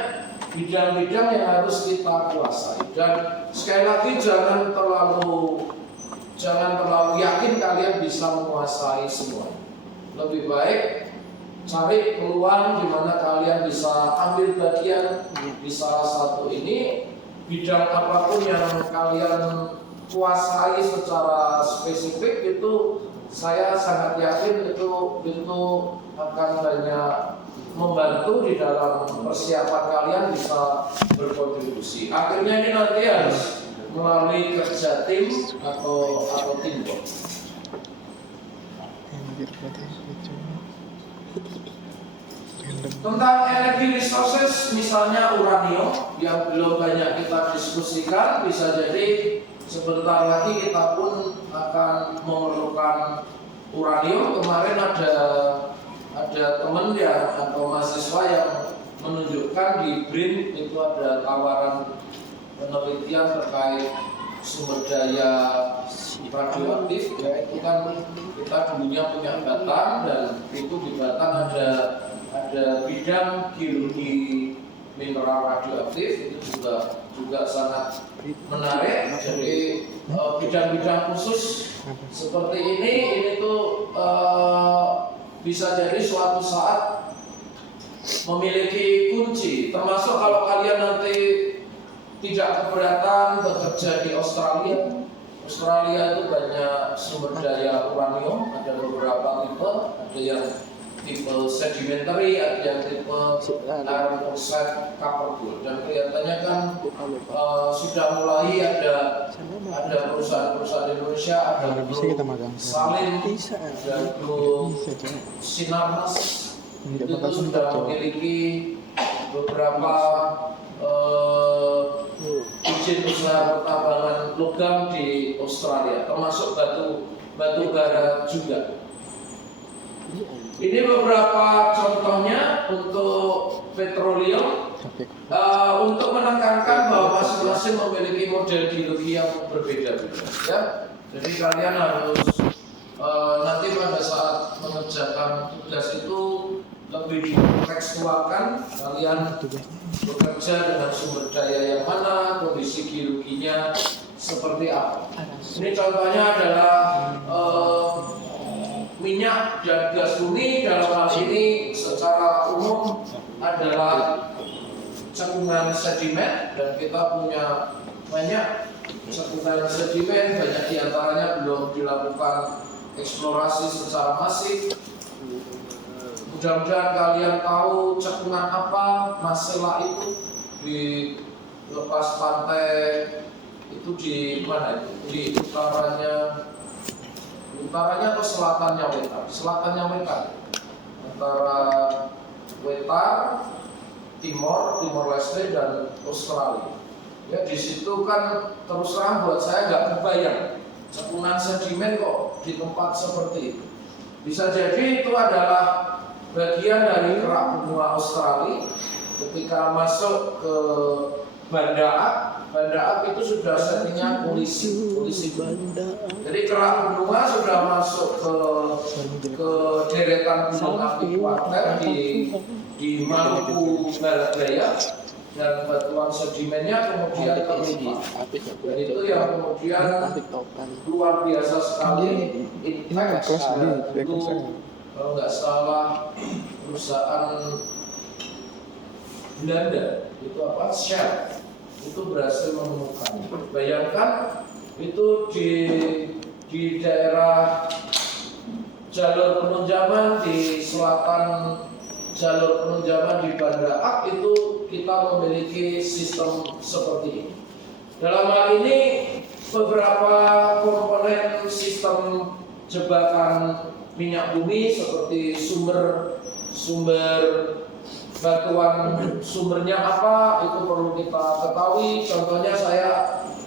bidang-bidang yang harus kita kuasai. Dan sekali lagi jangan terlalu yakin kalian bisa menguasai semua. Lebih baik cari peluang di mana kalian bisa ambil bagian di salah satu ini. Bidang apapun yang kalian kuasai secara spesifik itu saya sangat yakin itu akan banyak membantu di dalam persiapan kalian bisa berkontribusi. Akhirnya ini nanti harus melalui kerja tim atau teamwork. Tentang energi resources, misalnya uranium yang belum banyak kita diskusikan, bisa jadi sebentar lagi kita pun akan memerlukan uranium. Kemarin ada teman ya atau mahasiswa yang menunjukkan di BRIN itu ada tawaran penelitian terkait sumber daya radioaktif. Ya itu kan kita dulunya punya Batang, dan itu di Batang ada bidang geologi mineral radioaktif, itu juga sangat menarik. Jadi bidang-bidang khusus seperti ini tuh bisa jadi suatu saat memiliki kunci. Termasuk kalau kalian nanti tidak keberatan bekerja di Australia. Australia itu banyak sumber daya uranium, ada beberapa tipe, ada yang tipe sedimentary, ada yang tipe iron oxide copper gold, dan kelihatannya kan sudah mulai ada perusahaan Indonesia, ada Blue Salin, ada Blue Sinarmas, itu sudah memiliki beberapa izin usaha pertambangan logam di Australia, termasuk batu bara juga. Ini beberapa contohnya untuk petroleum, untuk menekankan bahwa masing-masing memiliki model geologi yang berbeda-beda. Ya, jadi kalian harus nanti pada saat mengerjakan tugas itu lebih dikontekstualkan. Kalian bekerja dengan sumber daya yang mana, kondisi geologinya seperti apa. Ini contohnya adalah minyak dan gas bumi. Dalam hal ini secara umum adalah cekungan sedimen, dan kita punya banyak cekungan sedimen, banyak diantaranya belum dilakukan eksplorasi secara masif. Mudah-mudahan kalian tahu cekungan apa, Masela itu di lepas pantai itu di mana itu? Di utaranya atau selatannya Wetar? Selatannya Wetar, antara Wetar, Timor Leste dan Australia. Ya di situ kan terus terang buat saya nggak kebayang cekungan sedimen kok di tempat seperti itu. Bisa jadi itu adalah bagian dari kerak benua Australia. Ketika masuk ke Banda Ak itu sudah settingnya polisi. Jadi kerak benua sudah masuk ke deretan gunung api kuarter di Maluku Barat Daya, dan batuan sedimennya kemudian terlimpah. Dan itu yang kemudian luar biasa sekali. Impact dulu, kalau nggak salah perusahaan Belanda itu apa, Shell, itu berhasil menemukan. Bayangkan itu di daerah jalur penunjaman di selatan jalur penunjaman di Banda Ak, itu kita memiliki sistem seperti ini. Dalam hal ini beberapa komponen sistem jebakan minyak bumi seperti sumber batuan sumbernya apa itu perlu kita ketahui. Contohnya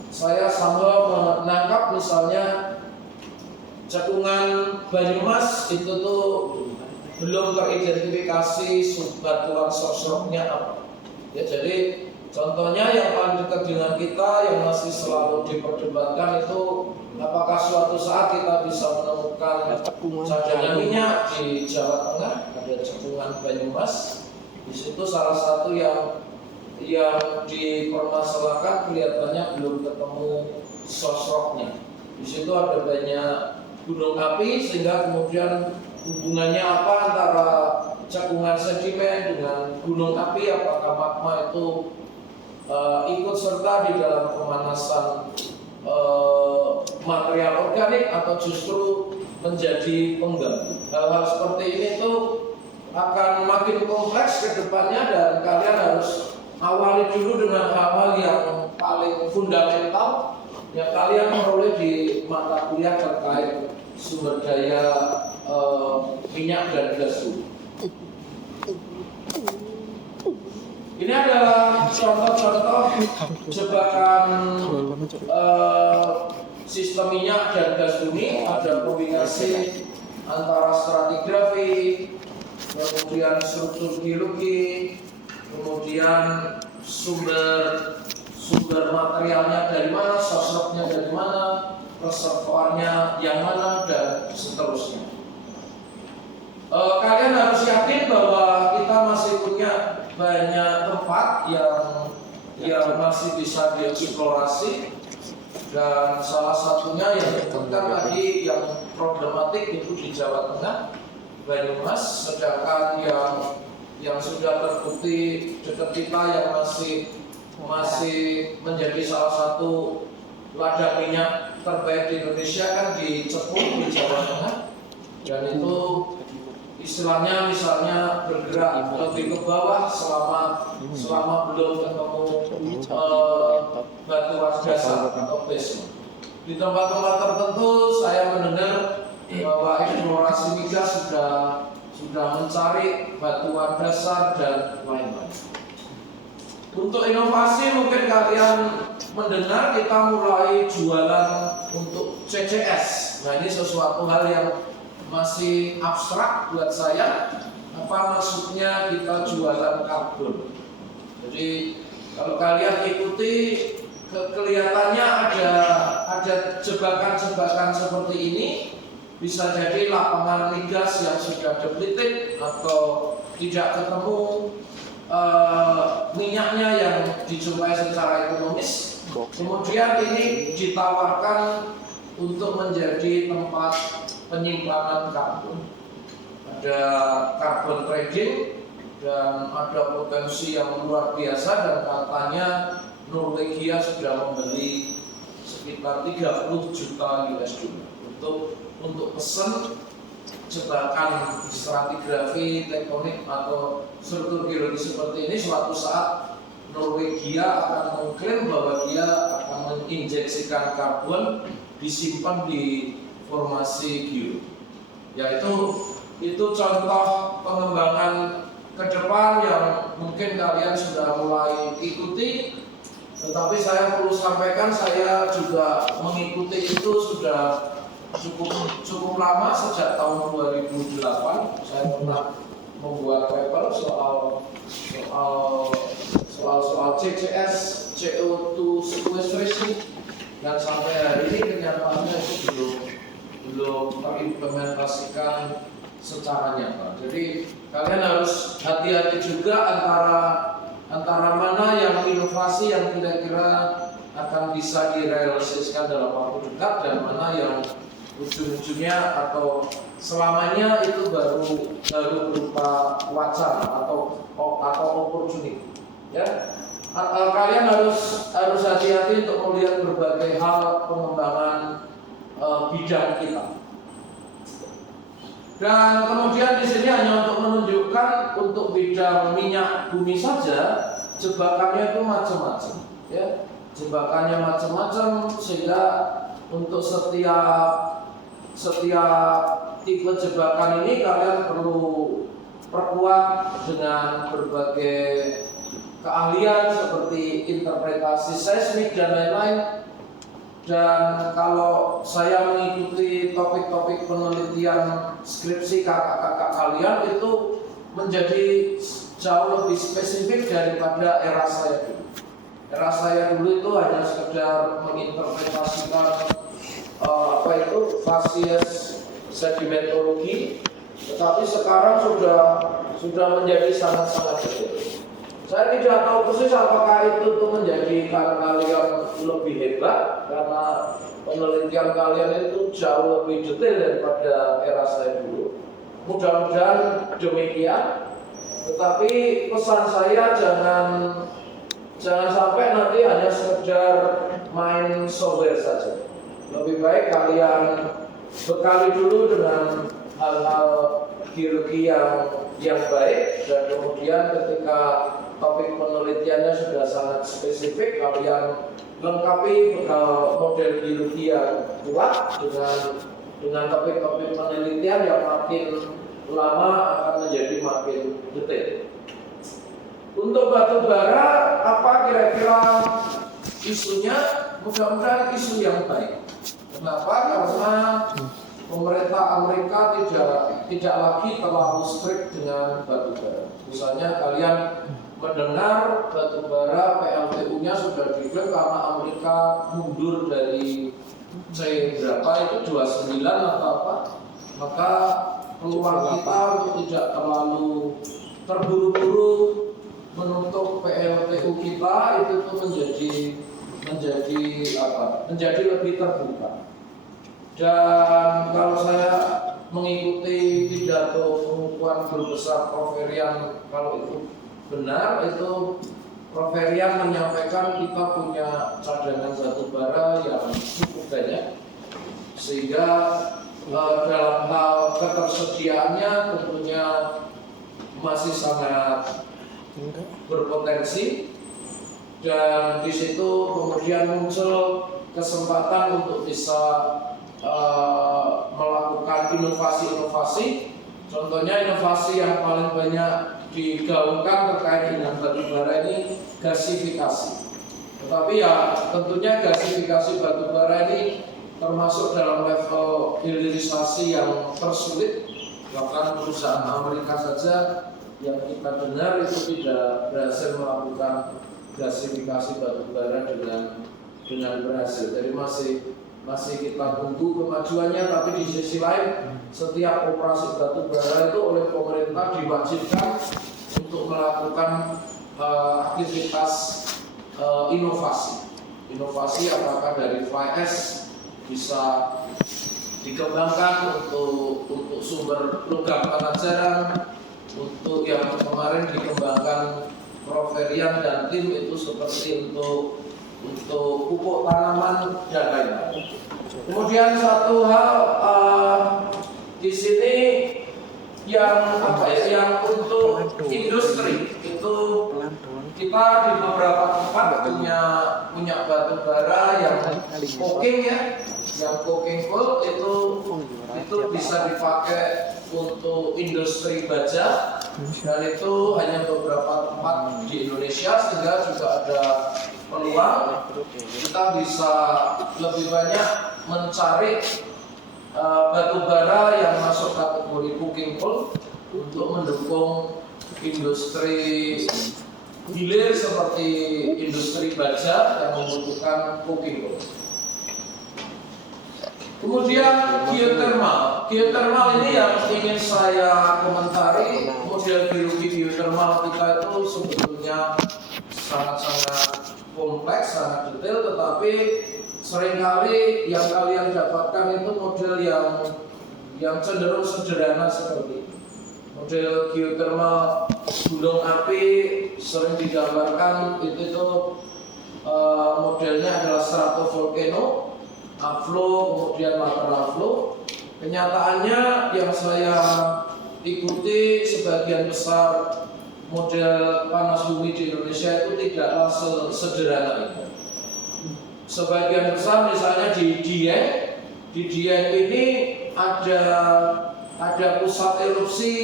saya sama menangkap misalnya cekungan Banyumas itu tuh belum teridentifikasi batuan sosroknya apa. Ya, jadi contohnya yang paling dekat dengan kita yang masih selalu diperdebatkan itu apakah suatu saat kita bisa menemukan cadangan minyak di Jawa Tengah, ada cekungan Banyumas. Di situ salah satu yang dipermasalahkan kelihatannya belum ketemu sosroknya. Di situ ada banyak gunung api sehingga kemudian hubungannya apa antara cekungan sedimen dengan gunung api, apakah magma itu ikut serta di dalam pemanasan material organik atau justru menjadi pengganggu. Hal-hal seperti ini tuh akan makin kompleks ke depannya dan kalian harus awali dulu dengan hal-hal yang paling fundamental yang kalian peroleh di mata kuliah terkait sumber daya minyak dan gas bumi. Ini adalah contoh-contoh jebakan sistem minyak dan gas bumi. Ada kombinasi antara stratigrafi, kemudian struktur geologi, kemudian sumber materialnya dari mana, sosroknya dari mana, reservoirnya yang mana, dan seterusnya. Kalian harus yakin bahwa kita masih punya banyak tempat yang masih bisa dieksplorasi, dan salah satunya yang ditemukan tadi yang problematik itu di Jawa Tengah, Banyumas, sedangkan yang sudah terbukti dekat kita yang masih menjadi salah satu ladang minyak terbaik di Indonesia kan di Cepu di Jawa Tengah, dan itu istilahnya misalnya bergerak lebih ke bawah selama belum ketemu batuan dasar atau basement. Di tempat-tempat tertentu saya mendengar bahwa eksplorasi migas sudah mencari batuan dasar dan lain-lain. Untuk inovasi mungkin kalian mendengar kita mulai jualan untuk CCS. Nah, ini sesuatu hal yang masih abstrak buat saya. Apa maksudnya kita jualan karbon? Jadi kalau kalian ikuti kelihatannya ada jebakan-jebakan seperti ini. Bisa jadi lapangan migas yang sudah depleted atau tidak ketemu minyaknya yang dijumpai secara ekonomis. Kemudian ini ditawarkan untuk menjadi tempat penyimpanan karbon. Ada carbon trading dan ada potensi yang luar biasa, dan katanya Norwegia sudah membeli sekitar 30 juta US dollar untuk pesen jebakan stratigrafi, tektonik atau struktur geologi seperti ini. Suatu saat Norwegia akan mengklaim bahwa dia akan menginjeksikan karbon disimpan di formasi geologi. Yaitu contoh pengembangan ke depan yang mungkin kalian sudah mulai ikuti. Tetapi saya perlu sampaikan, saya juga mengikuti itu sudah cukup lama, sejak tahun 2008 saya pernah membuat paper soal CCS, CO2 sequestration, dan sampai hari ini kenyataannya itu belum terimplementasikan secara nyata. Jadi kalian harus hati-hati juga antara mana yang inovasi yang kira-kira akan bisa direalisasikan dalam waktu dekat dan mana yang ujung-ujungnya atau selamanya itu baru berupa wacana atau opportunity. Ya, kalian harus hati-hati untuk melihat berbagai hal pengembangan bidang kita. Dan kemudian di sini hanya untuk menunjukkan untuk bidang minyak bumi saja jebakannya itu macam-macam. Ya, jebakannya macam-macam sehingga untuk setiap tipe jebakan ini kalian perlu perkuat dengan berbagai keahlian seperti interpretasi seismik dan lain-lain. Dan kalau saya mengikuti topik-topik penelitian skripsi kakak-kakak kalian itu menjadi jauh lebih spesifik daripada era saya dulu. Era saya dulu itu hanya sekedar menginterpretasikan fasies sedimentologi, tetapi sekarang sudah menjadi sangat-sangat detail. Saya tidak tahu persis apakah itu tuh menjadikan kalian lebih hebat karena penelitian kalian itu jauh lebih detail daripada era saya dulu. Mudah-mudahan demikian. Tetapi pesan saya jangan sampai nanti hanya sekedar main software saja. Lebih baik kalian bekali dulu dengan hal-hal geologi yang baik, dan kemudian ketika topik penelitiannya sudah sangat spesifik, kalian lengkapi model geologi yang kuat dengan topik-topik penelitian yang makin lama akan menjadi makin detail. Untuk batu bara, apa kira-kira isunya? Mudah-mudahan isu yang baik. Kenapa? Karena pemerintah Amerika tidak lagi terlalu strict dengan batu bara. Misalnya kalian mendengar batu bara PLTU-nya sudah diklaim karena Amerika mundur dari C berapa itu 29 atau apa, maka peluang kita untuk tidak terlalu terburu-buru menutup PLTU kita itu tuh menjadi lebih terbuka. Dan kalau saya mengikuti pidato pengukuhan guru besar Prof. Herian, kalau itu benar, itu Prof. Herian menyampaikan kita punya cadangan batu bara yang cukup banyak, sehingga dalam hal ketersediaannya tentunya masih sangat berpotensi, dan di situ kemudian muncul kesempatan untuk bisa melakukan inovasi-inovasi. Contohnya inovasi yang paling banyak digaungkan terkait dengan batu bara ini gasifikasi. Tetapi ya tentunya gasifikasi batu bara ini termasuk dalam level hilirisasi yang tersulit. Bahkan perusahaan Amerika saja yang kita dengar itu tidak berhasil melakukan gasifikasi batu bara dengan berhasil. Jadi masih kita tunggu kemajuannya, tapi di sisi lain setiap operasi batu bara itu oleh pemerintah diwajibkan untuk melakukan aktivitas inovasi apakah dari fly ash bisa dikembangkan untuk sumber logam tanah jarang, untuk yang kemarin dikembangkan Prof. Herian dan tim itu seperti untuk pupuk tanaman dan lain-lain. Kemudian satu hal di sini yang untuk industri itu kita di beberapa tempat punya batu bara yang coking yang coking coal itu bisa dipakai untuk industri baja, dan itu hanya beberapa tempat di Indonesia, sehingga juga ada peluang kita bisa lebih banyak mencari batu bara yang masuk kategori coking coal untuk mendukung industri hilir seperti industri baja yang membutuhkan coking coal. Kemudian geothermal ini yang ingin saya komentari. Model geologi geothermal kita itu sebetulnya sangat-sangat kompleks, sangat detail, tetapi seringkali yang kalian dapatkan itu model yang cenderung sederhana seperti ini. Model geothermal gunung api sering digambarkan itu modelnya adalah stratovolcano, upflow, kemudian lateral flow. Kenyataannya yang saya ikuti sebagian besar model panas bumi di Indonesia itu tidaklah sederhana itu. Sebagian besar misalnya di Dieng ini ada pusat erupsi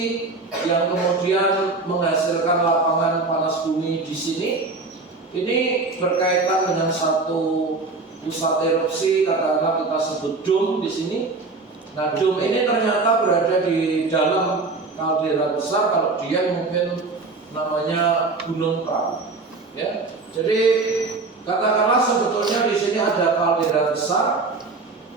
yang kemudian menghasilkan lapangan panas bumi di sini. Ini berkaitan dengan satu pusat erupsi, katakanlah kita sebut dome di sini. Nah, dome ini ternyata berada di dalam kaldera besar, kalau dia mungkin namanya Gunung Perahu. Ya, jadi katakanlah sebetulnya di sini ada kaldera besar.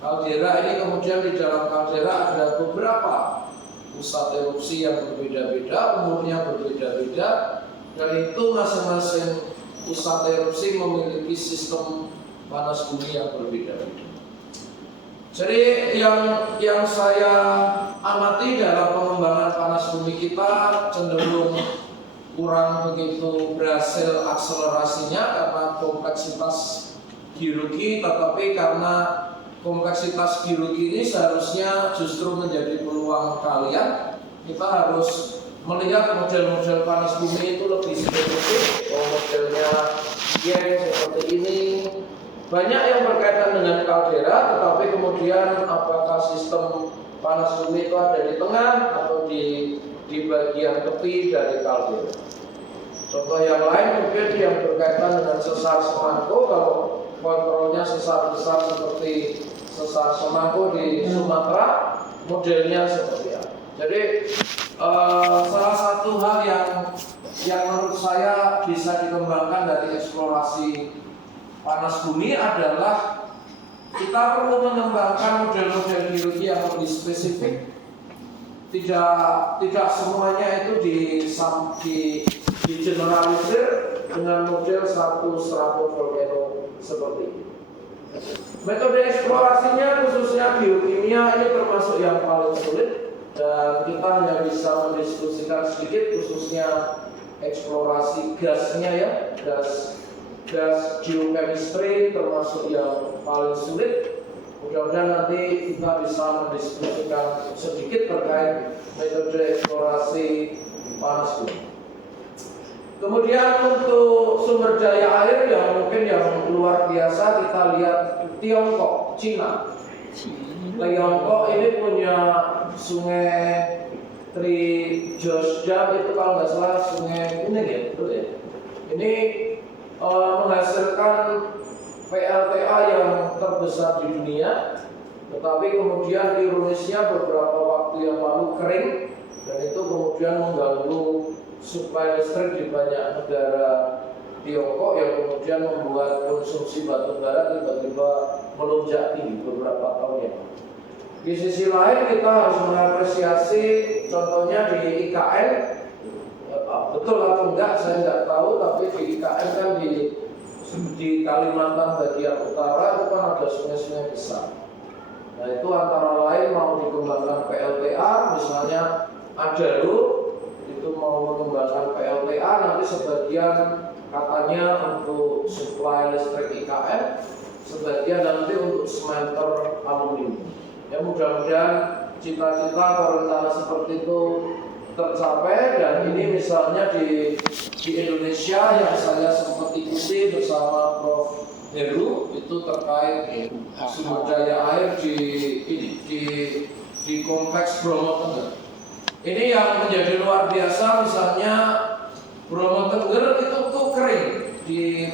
Kaldera ini kemudian di dalam kaldera ada beberapa pusat erupsi yang berbeda-beda, umurnya berbeda-beda, dan itu masing-masing pusat erupsi memiliki sistem panas bumi yang berbeda-beda. Jadi yang saya amati dalam pengembangan panas bumi kita cenderung kurang begitu berhasil akselerasinya karena kompleksitas geologi, tetapi karena kompleksitas geologi ini seharusnya justru menjadi peluang kalian. Kita harus melihat model-model panas bumi itu lebih spesifik. Modelnya seperti ini. Banyak yang berkaitan dengan kaldera, tetapi kemudian apakah sistem panas bumi itu ada di tengah atau di bagian tepi dari kaldera. Contoh yang lain mungkin yang berkaitan dengan sesar semangko, kalau kontrolnya sesar besar seperti sesar semangko di Sumatera, modelnya seperti apa. Jadi salah satu hal yang menurut saya bisa dikembangkan dari eksplorasi panas bumi adalah kita perlu mengembangkan model-model geologi yang lebih spesifik. Tidak semuanya itu di generalisir dengan model satu stratovolcano seperti ini. Metode eksplorasinya khususnya biokimia ini termasuk yang paling sulit. Dan kita hanya bisa mendiskusikan sedikit khususnya eksplorasi gasnya ya, gas geochemistry termasuk yang paling sulit. Mudah-mudahan nanti kita bisa mendiskusikan sedikit terkait metode eksplorasi panas bumi. Kemudian untuk sumber daya air yang mungkin yang luar biasa, kita lihat Tiongkok, Cina. Tiongkok ini punya sungai Trijosdam itu kalau nggak salah sungai kuning ya, betul ya. Ini menghasilkan PLTA yang terbesar di dunia, tetapi kemudian ironisnya beberapa waktu yang lalu kering, dan itu kemudian mengganggu suplai listrik di banyak negara Tiongkok yang kemudian membuat konsumsi batu bara tiba-tiba melonjak tinggi beberapa tahun yang lalu. Di sisi lain kita harus mengapresiasi contohnya di IKN, betul atau enggak saya enggak tahu, tapi di IKN kan di Kalimantan bagian utara itu kan ada sungai-sungai besar. Nah itu antara lain mau dikembangkan PLTA, misalnya Adalo itu mau mengembangkan PLTA, nanti sebagian katanya untuk suplai listrik IKN, sebagian nanti untuk smelter aluminium. Ya mudah-mudahan cita-cita atau rencana seperti itu tercapai, dan ini misalnya di Indonesia yang saya sempat ikuti bersama Prof. Heru itu terkait sumber daya air di kompleks Bromo Tengger. Ini yang menjadi luar biasa, misalnya Bromo Tengger itu tuh kering di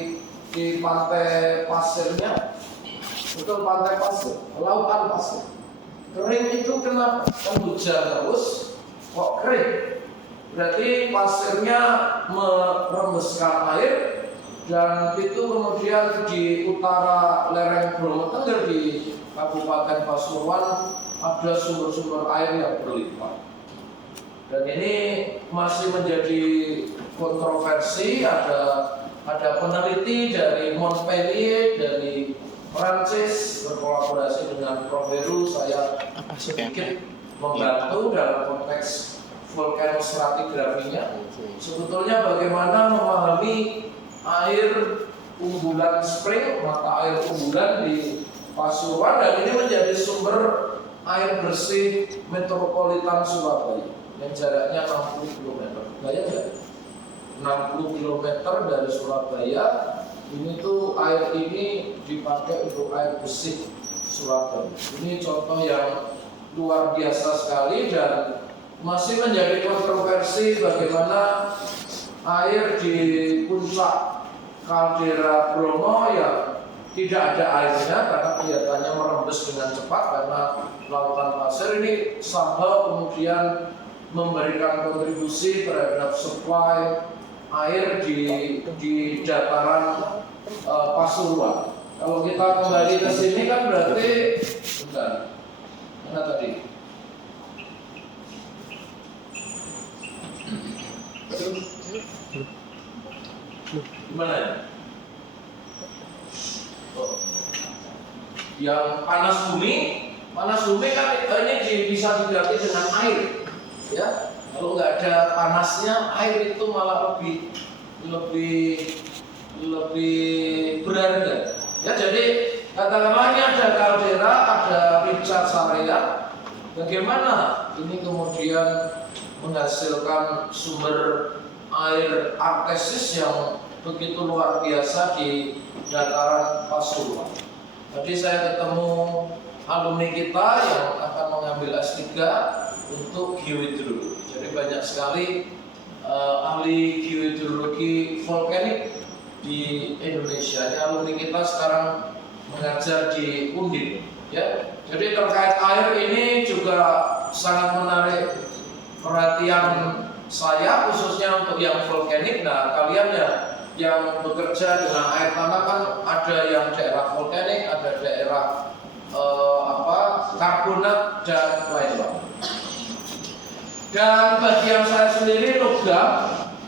pantai pasirnya, betul pantai pasir, lautan pasir. Kering itu kenapa? Kan hujan terus, kok kering? Berarti pasirnya merembeskan air, dan itu kemudian di utara lereng Bromo Tengger di Kabupaten Pasuruan ada sumber-sumber air yang berlimpah. Dan ini masih menjadi kontroversi. Ada peneliti dari Montpellier, dari Prancis berkolaborasi dengan Prof. Heru, saya sedikit membantu dalam konteks vulkanostratigrafinya. Sebetulnya bagaimana memahami air unggulan spring, mata air unggulan di Pasuruan, dan ini menjadi sumber air bersih metropolitan Surabaya yang jaraknya 60 km. Bayang nggak? 60 km dari Surabaya. Ini tuh air ini dipakai untuk air bersih Surabaya. Ini contoh yang luar biasa sekali, dan masih menjadi kontroversi bagaimana air di puncak kaldera Bromo yang tidak ada airnya karena kelihatannya merembes dengan cepat karena lautan pasir ini somehow kemudian memberikan kontribusi terhadap supply air di dataran Pasuruan. Kalau kita kembali ke sini kan berarti bentar, mana tadi? Gimana ya? Oh. Yang panas bumi kan ini bisa diganti dengan air, ya. Kalau nggak ada panasnya, air itu malah lebih berharga. Ya, jadi katakanlah ini ada kaldera, ada Richard Sareat. Bagaimana ini kemudian menghasilkan sumber air artesis yang begitu luar biasa di dataran Pasuruan. Tadi saya ketemu alumni kita yang akan mengambil S3 untuk geohidrologi. Jadi banyak sekali ahli geohidrologi volkanik di Indonesia. Ini alumni kita sekarang mengajar di Undip. Ya. Jadi terkait air ini juga sangat menarik perhatian saya khususnya untuk yang volkanik. Nah, kalian ya yang bekerja dengan air tanah kan ada yang daerah volkanik, ada daerah karbonat dan lain-lain. Dan bagi yang saya sendiri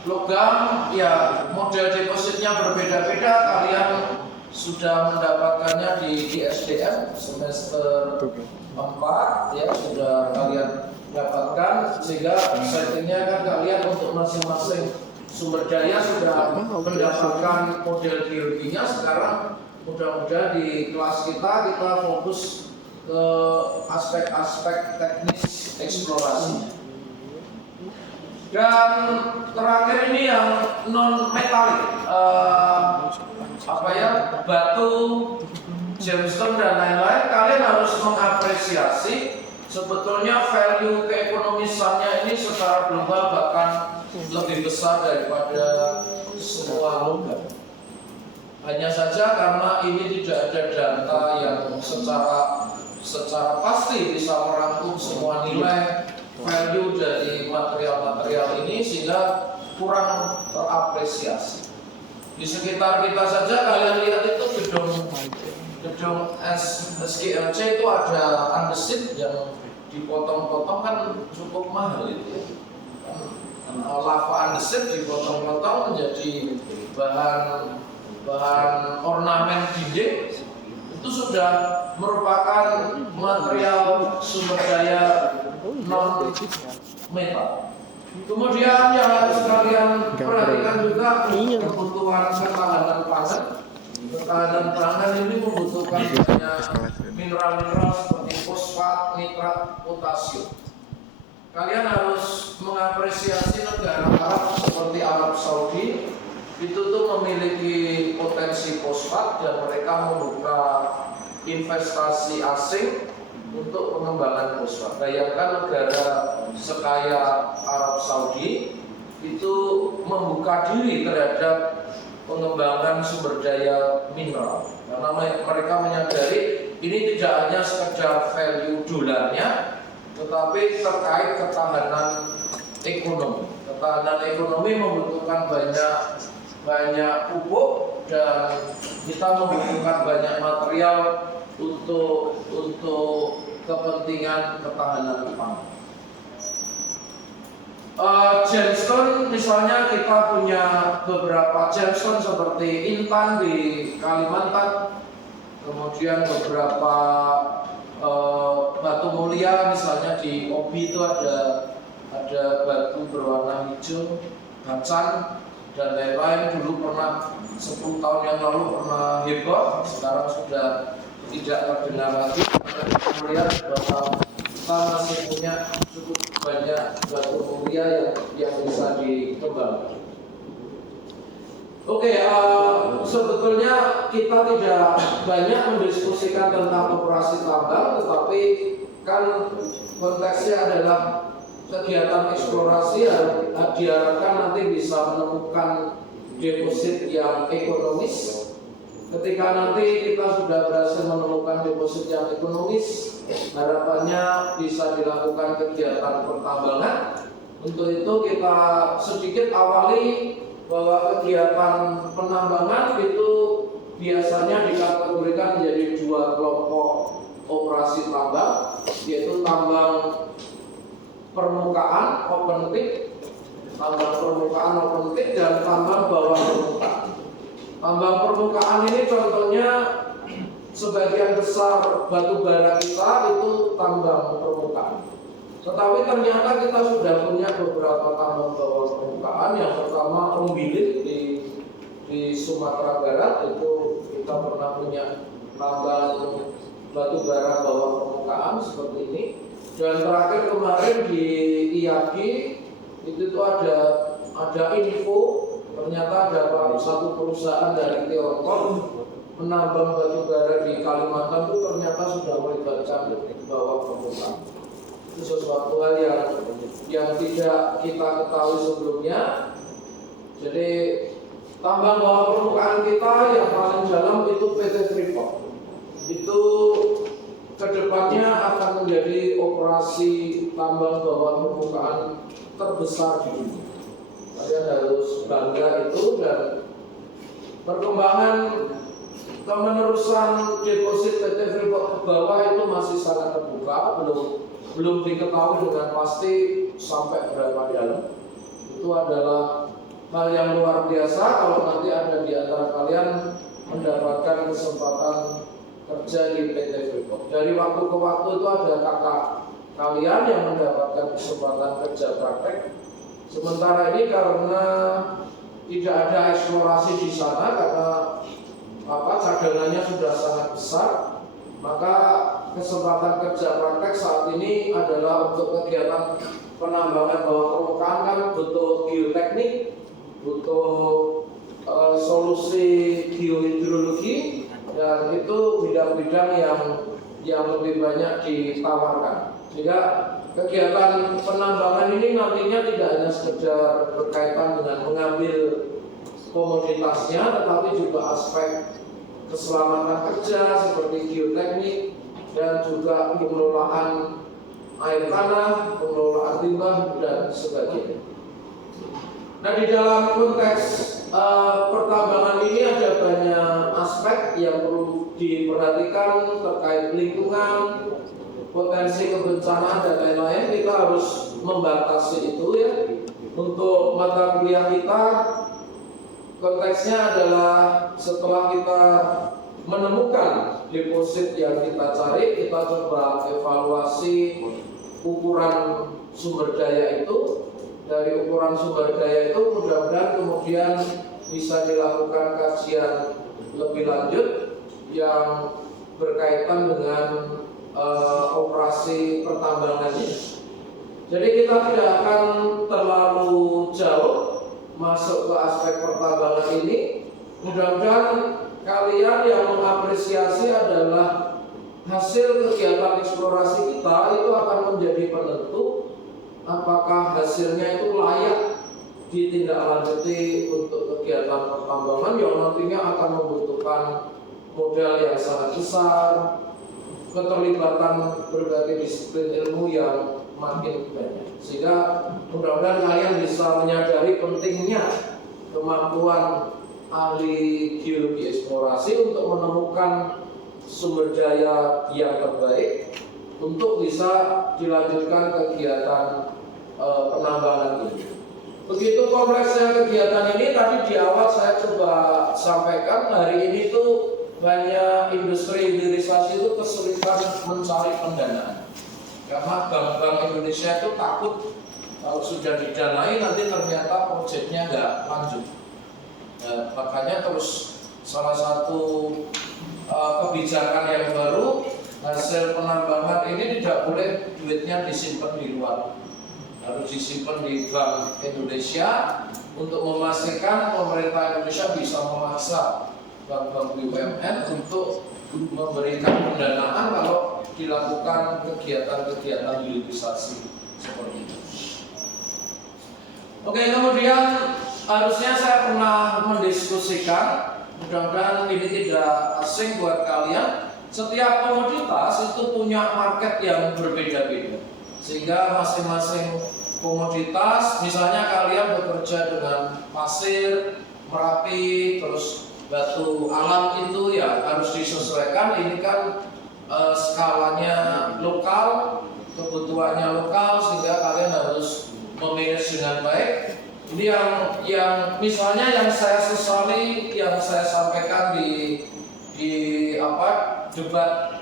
logam ya model depositnya berbeda-beda. Kalian sudah mendapatkannya di SDM semester 4 ya, sudah kalian dapatkan, sehingga settingnya kan kalian untuk masing-masing sumber daya sudah mendapatkan model geologinya. Sekarang mudah-mudahan di kelas kita fokus ke aspek-aspek teknis eksplorasinya. Dan terakhir ini yang non metalik, batu, gemstone dan lain-lain. Kalian harus mengapresiasi sebetulnya value keekonomisannya ini secara global bahkan lebih besar daripada semua logam. Hanya saja karena ini tidak ada data yang secara pasti bisa merangkum semua nilai value dari material-material ini, sehingga kurang terapresiasi. Di sekitar kita saja kalian lihat itu gedung SGLC itu ada andesit yang dipotong-potong kan cukup mahal itu ya. Lava andesit dipotong-potong menjadi bahan ornamen dinding, itu sudah merupakan material sumber daya non metal. Kemudian yang harus kalian perhatikan juga kebutuhan ketahanan pangan. Ketahanan pangan ini membutuhkan banyak mineral-mineral seperti fosfat, nitrat, potasium. Kalian harus mengapresiasi negara Arab seperti Arab Saudi, itu tuh memiliki potensi fosfat dan mereka membuka investasi asing untuk pengembangan fosfat. Bayangkan negara sekaya Arab Saudi itu membuka diri terhadap pengembangan sumber daya mineral, karena mereka menyadari ini tidak hanya sekedar value dolarnya, tetapi terkait ketahanan ekonomi. Ketahanan ekonomi membutuhkan banyak pupuk dan kita membutuhkan banyak material untuk kepentingan ketahanan pangan. Gemstone misalnya kita punya beberapa gemstone seperti Intan di Kalimantan, kemudian beberapa batu mulia misalnya di Obi itu ada batu berwarna hijau, bacan dan lain-lain. Dulu pernah 10 tahun yang lalu pernah heboh, sekarang sudah tidak terdengar lagi. Kemudian bahwa kita masih punya cukup banyak batu mulia yang bisa dikembangkan. Sebetulnya kita tidak banyak mendiskusikan tentang operasi tambang, tetapi kan konteksnya adalah kegiatan eksplorasi diharapkan nanti bisa menemukan deposit yang ekonomis. Ketika nanti kita sudah berhasil menemukan deposit yang ekonomis, harapannya bisa dilakukan kegiatan pertambangan. Untuk itu kita sedikit awali bahwa kegiatan penambangan itu biasanya dikategorikan menjadi dua kelompok operasi tambang, yaitu tambang permukaan open pit, dan tambang bawah permukaan. Tambang permukaan ini contohnya sebagian besar batu bara kita itu tambang permukaan. Tetapi ternyata kita sudah punya beberapa tambang bawah permukaan. Yang pertama Ombilin di Sumatera Barat, itu kita pernah punya tambang batu bara bawah permukaan seperti ini. Dan terakhir kemarin di IAGI itu tuh ada info ternyata ada satu perusahaan dari Tiongkok menambang batu bara di Kalimantan itu ternyata sudah melibatkan bawah permukaan. Itu sesuatu hal yang tidak kita ketahui sebelumnya. Jadi tambang bawah permukaan kita yang paling dalam itu PT Freeport. Itu kedepannya akan menjadi operasi tambang bawah permukaan terbesar di dunia. Kalian harus bangga itu. Dan perkembangan kemenerusan deposit PT Freeport ke bawah itu masih sangat terbuka, belum diketahui dengan pasti sampai berapa dalam. Itu adalah hal yang luar biasa kalau nanti ada di antara kalian mendapatkan kesempatan kerja di PT Freeport. Dari waktu ke waktu itu ada kakak kalian yang mendapatkan kesempatan kerja praktek. Sementara ini karena tidak ada eksplorasi di sana, karena cadangannya sudah sangat besar, maka kesempatan kerja praktek saat ini adalah untuk kegiatan penambangan bawah permukaan. Kan butuh geoteknik, butuh solusi geohidrologi, dan itu bidang-bidang yang lebih banyak ditawarkan. Sehingga kegiatan penambangan ini nantinya tidak hanya sekedar berkaitan dengan mengambil komoditasnya, tetapi juga aspek keselamatan kerja seperti geoteknik dan juga pengelolaan air tanah, pengelolaan limbah dan sebagainya. Nah, di dalam konteks pertambangan ini ada banyak aspek yang perlu diperhatikan terkait lingkungan, potensi kebencanaan dan lain-lain. Kita harus membatasi itu ya. Untuk mata kuliah kita, konteksnya adalah setelah kita menemukan deposit yang kita cari, kita coba evaluasi ukuran sumber daya itu. Dari ukuran sumber daya itu mudah-mudahan kemudian bisa dilakukan kajian lebih lanjut yang berkaitan dengan operasi pertambangan ini. Jadi kita tidak akan terlalu jauh masuk ke aspek pertambangan ini. Mudah-mudahan kalian yang mengapresiasi adalah hasil kegiatan eksplorasi kita itu akan menjadi penentu apakah hasilnya itu layak ditindaklanjuti untuk kegiatan pertambangan yang nantinya akan membutuhkan modal yang sangat besar, keterlibatan berbagai disiplin ilmu yang makin banyak. Sehingga mudah-mudahan kalian bisa menyadari pentingnya kemampuan ahli geologi eksplorasi untuk menemukan sumber daya yang terbaik untuk bisa dilanjutkan kegiatan penambangan ini. Begitu kompleksnya kegiatan ini, tadi di awal saya coba sampaikan, hari ini tuh banyak industri hilirisasi itu kesulitan mencari pendanaan. Karena bank-bank Indonesia itu takut kalau sudah didanai nanti ternyata proyeknya nggak lanjut. Makanya terus salah satu kebijakan yang baru, hasil penambangan ini tidak boleh duitnya disimpan di luar, harus disimpan di Bank Indonesia untuk memastikan pemerintah Indonesia bisa memaksa bank-bank BUMN untuk memberikan pendanaan kalau dilakukan kegiatan-kegiatan hilirisasi seperti itu. Oke, kemudian harusnya saya pernah mendiskusikan, mudah-mudahan ini tidak asing buat kalian. Setiap komoditas itu punya market yang berbeda-beda, sehingga masing-masing komoditas, misalnya kalian bekerja dengan pasir, Merapi, terus batu alam itu ya harus disesuaikan. Ini kan skalanya lokal, kebutuhannya lokal, sehingga kalian harus memanage dengan baik. Ini yang misalnya yang saya sesali, yang saya sampaikan di debat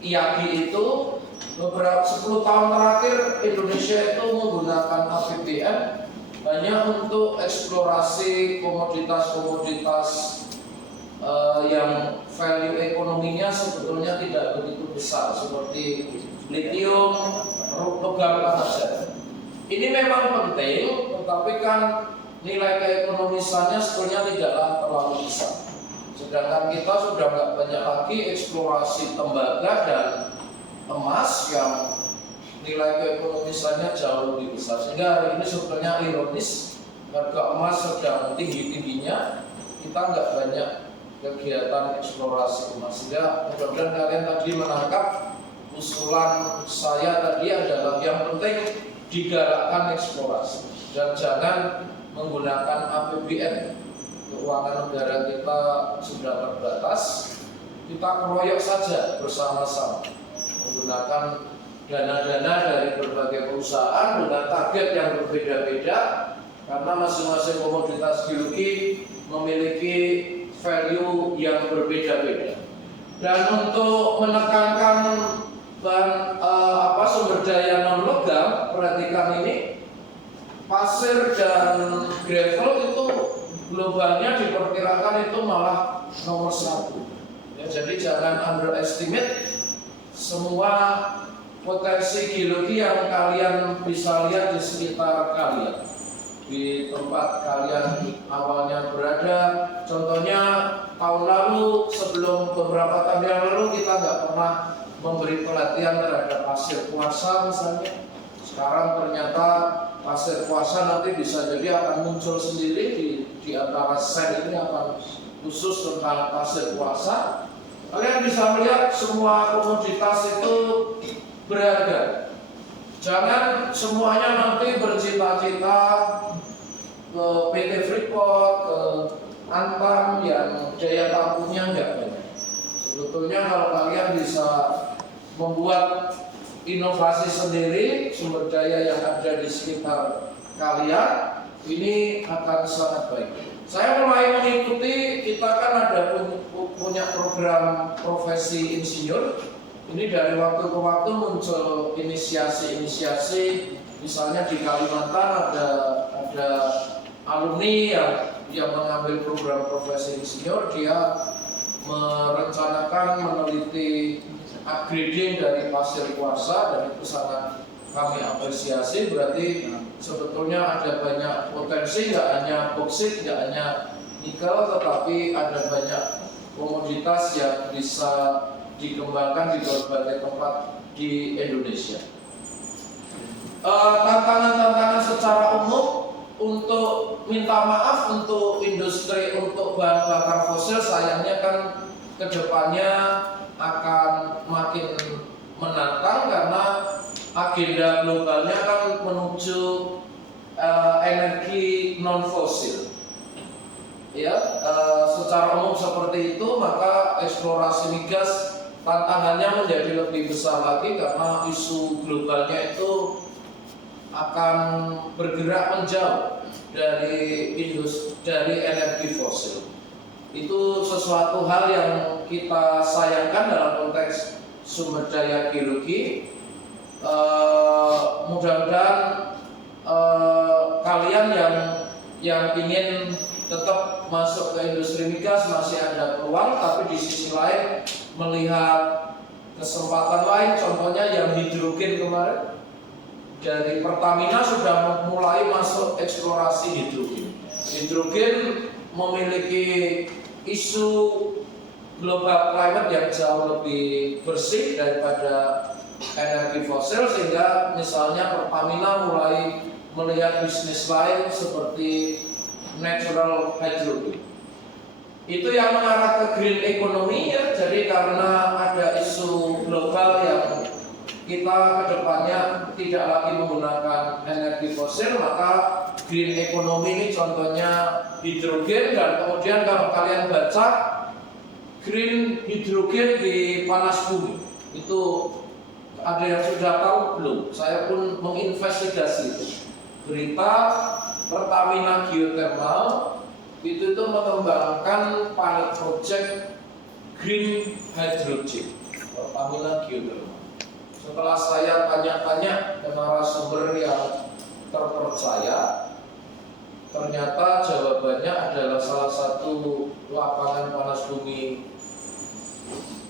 IAGI itu, beberapa 10 tahun terakhir Indonesia itu menggunakan APBN hanya untuk eksplorasi komoditas-komoditas yang value ekonominya sebetulnya tidak begitu besar, seperti lithium, logam panas. Ini memang penting, tetapi kan nilai keekonomisannya sebetulnya tidaklah terlalu besar. Sedangkan kita sudah nggak banyak lagi eksplorasi tembaga dan emas yang nilai keekonomisannya jauh lebih besar. Sehingga hari ini sebetulnya ironis, harga emas sedang tinggi-tingginya, kita nggak banyak kegiatan eksplorasi emas. Sehingga mudah-mudahan kalian tadi menangkap usulan saya tadi adalah yang penting digalakkan eksplorasi dan jangan menggunakan APBN. Keuangan negara kita sudah terbatas, kita keroyok saja bersama-sama menggunakan dana-dana dari berbagai perusahaan dengan target yang berbeda-beda, karena masing-masing komoditas geologi memiliki value yang berbeda-beda. Dan untuk menekankan sumber daya non logam, perhatikan ini, pasir dan gravel itu globalnya diperkirakan itu malah nomor 1. Ya, jadi jangan underestimate semua potensi geologi yang kalian bisa lihat di sekitar kalian, di tempat kalian awalnya berada. Contohnya tahun lalu, sebelum beberapa tahun yang lalu kita nggak pernah memberi pelatihan terhadap pasir kuarsa misalnya. Sekarang ternyata pasir kuarsa nanti bisa jadi akan muncul sendiri di antara set ini, akan khusus tentang pasir kuarsa. Kalian bisa melihat semua komoditas itu berharga. Jangan semuanya nanti bercita-cita ke PT Freeport, ke Antam yang daya tampungnya nggak banyak. Sebetulnya kalau kalian bisa membuat inovasi sendiri, sumber daya yang ada di sekitar kalian, ini akan sangat baik. Saya mulai mengikuti, kita kan ada punya program profesi insinyur. Ini dari waktu ke waktu muncul inisiasi-inisiasi, misalnya di Kalimantan ada alumni yang mengambil program profesi insinyur, dia merencanakan meneliti upgrading dari pasir kuarsa, dan itu sangat kami apresiasi. Berarti sebetulnya ada banyak potensi, nggak hanya boksit, nggak hanya nikel, tetapi ada banyak komoditas yang bisa dikembangkan di berbagai tempat di Indonesia. Tantangan-tantangan secara umum untuk minta maaf untuk industri untuk bahan bakar fosil, sayangnya kan kedepannya akan makin menantang karena agenda globalnya kan menuju energi non fosil. Ya, secara umum seperti itu, maka eksplorasi migas tantangannya menjadi lebih besar lagi karena isu globalnya itu akan bergerak menjauh dari energi fosil. Itu sesuatu hal yang kita sayangkan dalam konteks sumber daya geologi. Mudah-mudahan kalian yang ingin tetap masuk ke industri migas masih ada peluang, tapi di sisi lain melihat kesempatan lain, contohnya yang hidrogen kemarin. Dari Pertamina sudah mulai masuk eksplorasi hidrogen. Hidrogen memiliki isu global climate yang jauh lebih bersih daripada energi fosil, sehingga misalnya Pertamina mulai melihat bisnis lain seperti natural hydrogen. Itu yang mengarah ke green economy ya. Jadi karena ada isu global yang kita kedepannya tidak lagi menggunakan energi fosil, maka green economy ini contohnya hidrogen. Dan kemudian kalau kalian baca green hidrogen di panas bumi, itu ada yang sudah tahu belum? Saya pun menginvestigasi itu. Berita Pertamina Geothermal itu mengembangkan pilot project green hydrogen Pertamina Geothermal. Setelah saya tanya-tanya ke narasumber yang terpercaya, ternyata jawabannya adalah salah satu lapangan panas bumi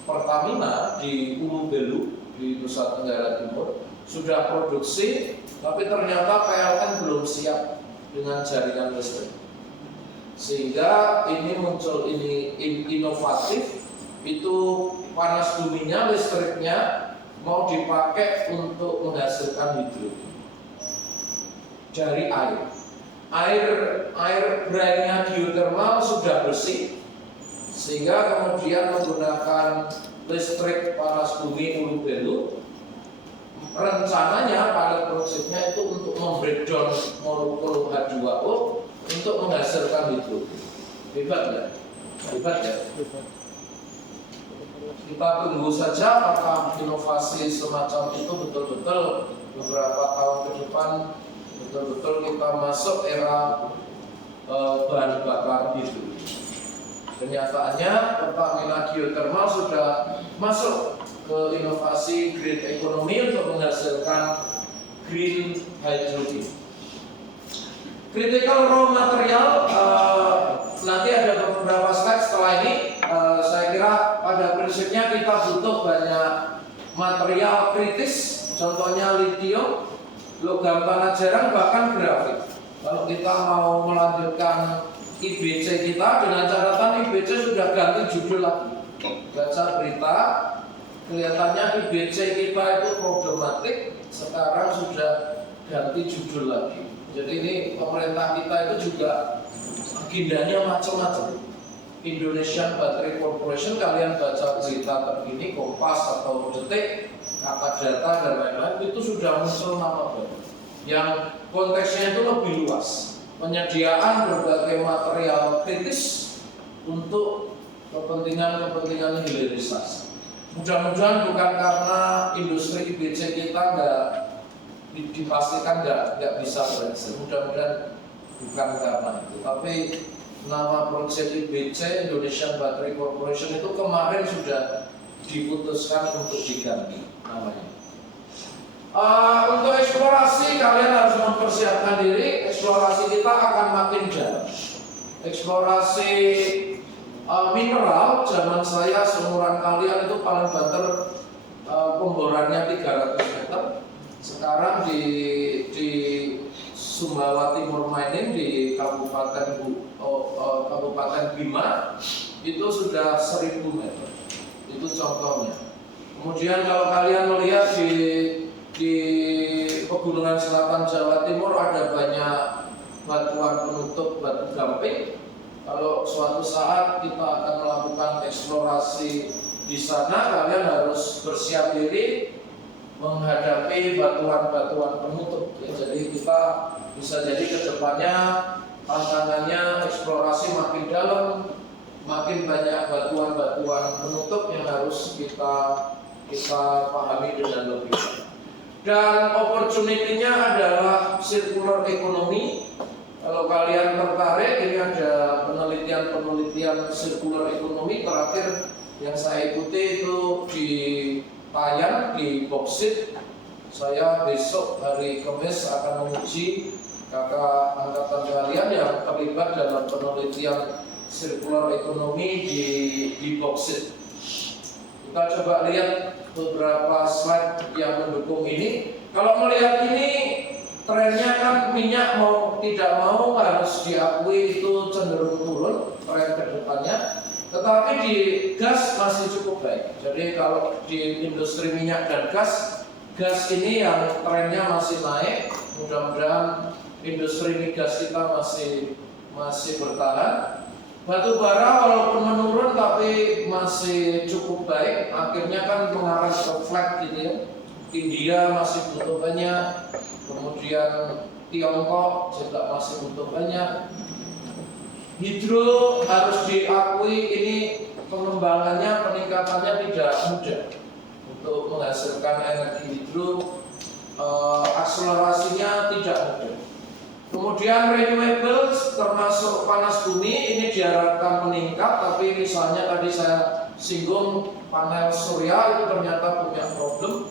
Pertamina di Ulu Belu di Nusa Tenggara Timur sudah produksi, tapi ternyata PLN belum siap dengan jaringan listrik. Sehingga ini muncul inovatif, itu panas buminya listriknya mau dipakai untuk menghasilkan hidrogen dari air. Air brandnya geothermal sudah bersih, sehingga kemudian menggunakan listrik panas bumi Ulu Belu. Rencananya pilot projectnya itu untuk membreakdown molekul H2O untuk menghasilkan hidrogen. Hebat ya? Hebat ya? Kita tunggu saja apakah inovasi semacam itu betul-betul beberapa tahun ke depan betul-betul kita masuk era bahan bakar hidrogen. Kenyataannya Pertamina Geothermal sudah masuk ke inovasi green economy untuk menghasilkan green hydrogen. Critical raw material, nanti ada beberapa slide setelah ini. Saya kira pada prinsipnya kita butuh banyak material kritis, contohnya lithium, logam tanah jarang, bahkan grafit. Kalau kita mau melanjutkan IBC kita, dengan catatan IBC sudah ganti judul lagi. Baca berita, kelihatannya IBC kita itu problematik, sekarang sudah ganti judul lagi. Jadi ini pemerintah kita itu juga agendanya macam-macam. Indonesian Battery Corporation, kalian baca berita terkini Kompas atau Detik, Kata Data dan lain-lain, itu sudah muncul nama baru yang konteksnya itu lebih luas, penyediaan berbagai material kritis untuk kepentingan hilirisasi. Mudah-mudahan bukan karena industri IBC kita dipastikan nggak bisa berhasil. Mudah-mudahan bukan karena itu, tapi nama proyek IBC Indonesian Battery Corporation itu kemarin sudah diputuskan untuk diganti namanya. Untuk eksplorasi kalian harus mempersiapkan diri. Eksplorasi kita akan makin dalam. Eksplorasi mineral zaman saya seumuran kalian itu paling banter pemborannya 300 meter. Sekarang di Sumbawa Timur Mining di Kabupaten Bima itu sudah 1000 meter. Itu contohnya. Kemudian kalau kalian melihat di Pegunungan Selatan Jawa Timur ada banyak batuan penutup batu gamping. Kalau suatu saat kita akan melakukan eksplorasi di sana, kalian harus bersiap diri menghadapi batuan-batuan penutup. Ya, jadi kita bisa jadi kedepannya tantangannya eksplorasi makin dalam, makin banyak batuan-batuan penutup yang harus kita pahami dengan lebih baik. Dan opportunity-nya adalah circular economy. Kalau kalian tertarik, ini ada penelitian circular economy terakhir yang saya ikuti itu di Tayan di boksit. Saya besok hari Kamis akan menguji kakak angkatan kalian yang terlibat dalam penelitian circular economy di boksit. Kita coba lihat beberapa slide yang mendukung ini. Kalau melihat ini, trennya kan minyak mau tidak mau harus diakui itu cenderung turun tren ke depannya. Tetapi di gas masih cukup baik. Jadi kalau di industri minyak dan gas ini yang trennya masih naik. Mudah-mudahan industri migas kita masih bertahan. Batu bara walaupun menurun tapi masih cukup baik. Akhirnya kan mengarah ke flat gitu ya. India masih butuh banyak, kemudian Tiongkok juga masih butuh banyak. Hidro harus diakui ini pengembangannya, peningkatannya tidak mudah untuk menghasilkan energi hidro. Akselerasinya tidak mudah. Kemudian renewables termasuk panas bumi ini diharapkan meningkat, tapi misalnya tadi saya singgung panel surya itu ternyata punya problem.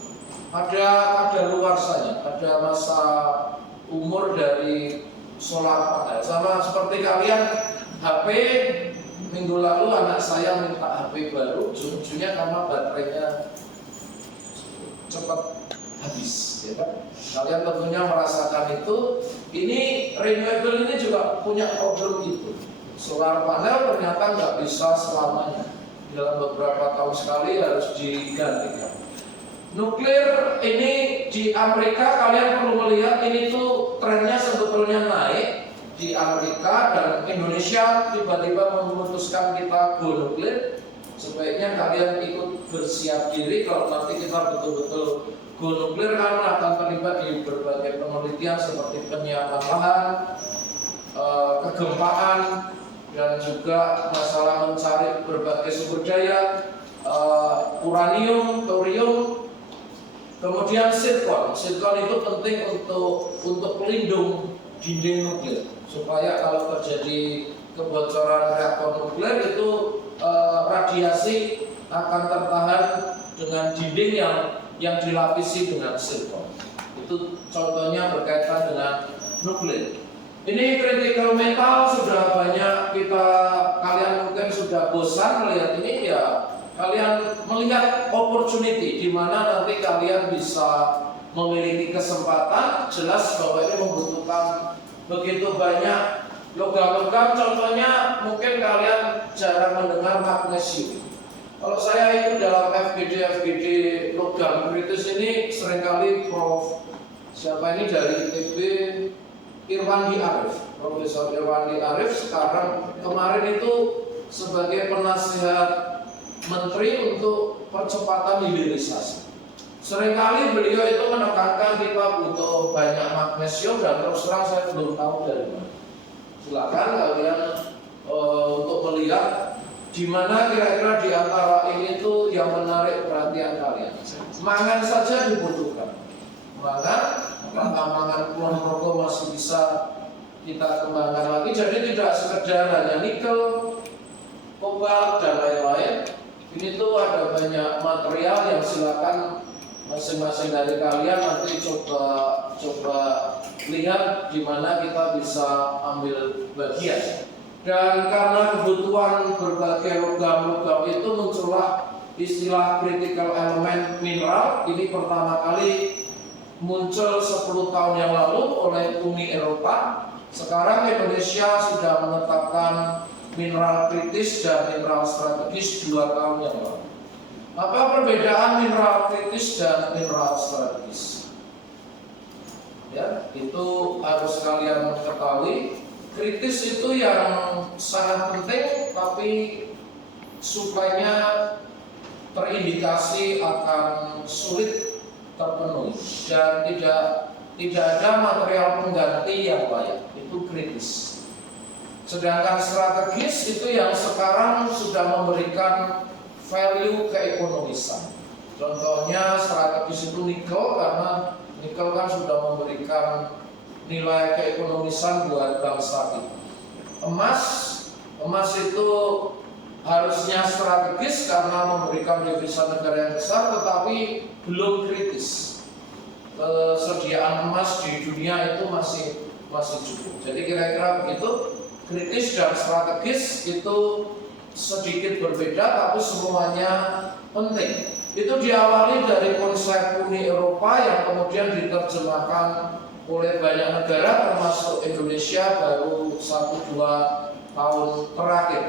Ada luarsanya, ada masa umur dari solar panel. Sama seperti kalian HP, minggu lalu anak saya minta HP baru, ujung-ujungnya karena baterainya cepat habis, ya kan? Kalian tentunya merasakan itu. Ini renewable ini juga punya problem itu. Solar panel ternyata nggak bisa selamanya. Dalam beberapa tahun sekali harus digantikan. Nuklir ini di Amerika kalian perlu melihat ini tuh trennya sebetulnya naik di Amerika, dan Indonesia tiba-tiba memutuskan kita go nuklir. Sebaiknya kalian ikut bersiap diri kalau nanti kita betul-betul go nuklir, karena akan terlibat di berbagai penelitian seperti penyiapan lahan, kegempaan, dan juga masalah mencari berbagai sumber daya, uranium, thorium, kemudian silikon. Silikon itu penting untuk pelindung dinding nuklir, supaya kalau terjadi kebocoran reaktor nuklir itu radiasi akan tertahan dengan dinding yang dilapisi dengan silikon. Itu contohnya berkaitan dengan nuklir. Ini critical metal sudah banyak kalian mungkin sudah bosan melihat ini, ya kalian melihat opportunity di mana nanti kalian bisa memiliki kesempatan. Jelas bahwa ini membutuhkan begitu banyak logam-logam. Contohnya mungkin kalian jarang mendengar magnesium. Kalau saya itu dalam FGD logam kritis ini seringkali Prof. Siapa ini dari ITB, Irwandi Arif, Profesor Irwandi Arif sekarang kemarin itu sebagai penasihat Menteri untuk percepatan hilirisasi. Seringkali beliau itu menekankan kita butuh banyak magnesium, dan terus terang saya belum tahu dari mana. Silakan kalian untuk melihat di mana kira-kira di antara ini tuh yang menarik perhatian kalian. Mangan saja dibutuhkan. Mangan kulon progo masih bisa kita kembangkan lagi. Jadi tidak sekedar hanya nikel, kobalt, dan lain-lain. Ini tuh ada banyak material yang silakan masing-masing dari kalian nanti coba lihat di mana kita bisa ambil bagian. Dan karena kebutuhan berbagai logam-logam itu muncullah istilah critical element mineral. Ini pertama kali muncul 10 tahun yang lalu oleh Uni Eropa. Sekarang Indonesia sudah menetapkan mineral kritis dan mineral strategis 2 tahun yang lalu. Apa perbedaan mineral kritis dan mineral strategis? Ya, itu harus kalian ketahui. Kritis itu yang sangat penting, tapi suplainya terindikasi akan sulit terpenuhi dan tidak ada material pengganti yang layak. Itu kritis. Sedangkan strategis itu yang sekarang sudah memberikan value keekonomisan. Contohnya strategis itu nikel, karena nikel kan sudah memberikan nilai keekonomisan buat bangsa kita. Emas itu harusnya strategis karena memberikan devisa negara yang besar, tetapi belum kritis. Kesediaan emas di dunia itu masih cukup. Jadi kira-kira begitu. Kritis dan strategis itu sedikit berbeda, tapi semuanya penting. Itu diawali dari konsep Uni Eropa yang kemudian diterjemahkan oleh banyak negara termasuk Indonesia baru 1-2 tahun terakhir.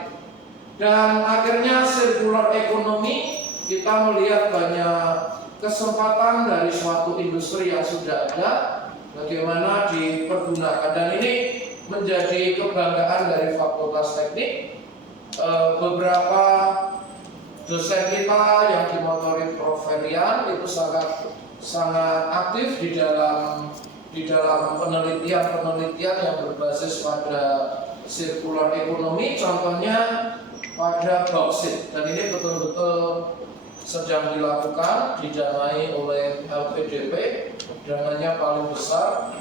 Dan akhirnya circular economy, kita melihat banyak kesempatan dari suatu industri yang sudah ada bagaimana dipergunakan, dan ini menjadi kebanggaan dari Fakultas Teknik. Beberapa dosen kita yang dimotori Prof. Ferian itu sangat aktif di dalam penelitian yang berbasis pada circular economy, contohnya pada bauksit, dan ini betul-betul sedang dilakukan, didanai oleh LPDP, dananya paling besar.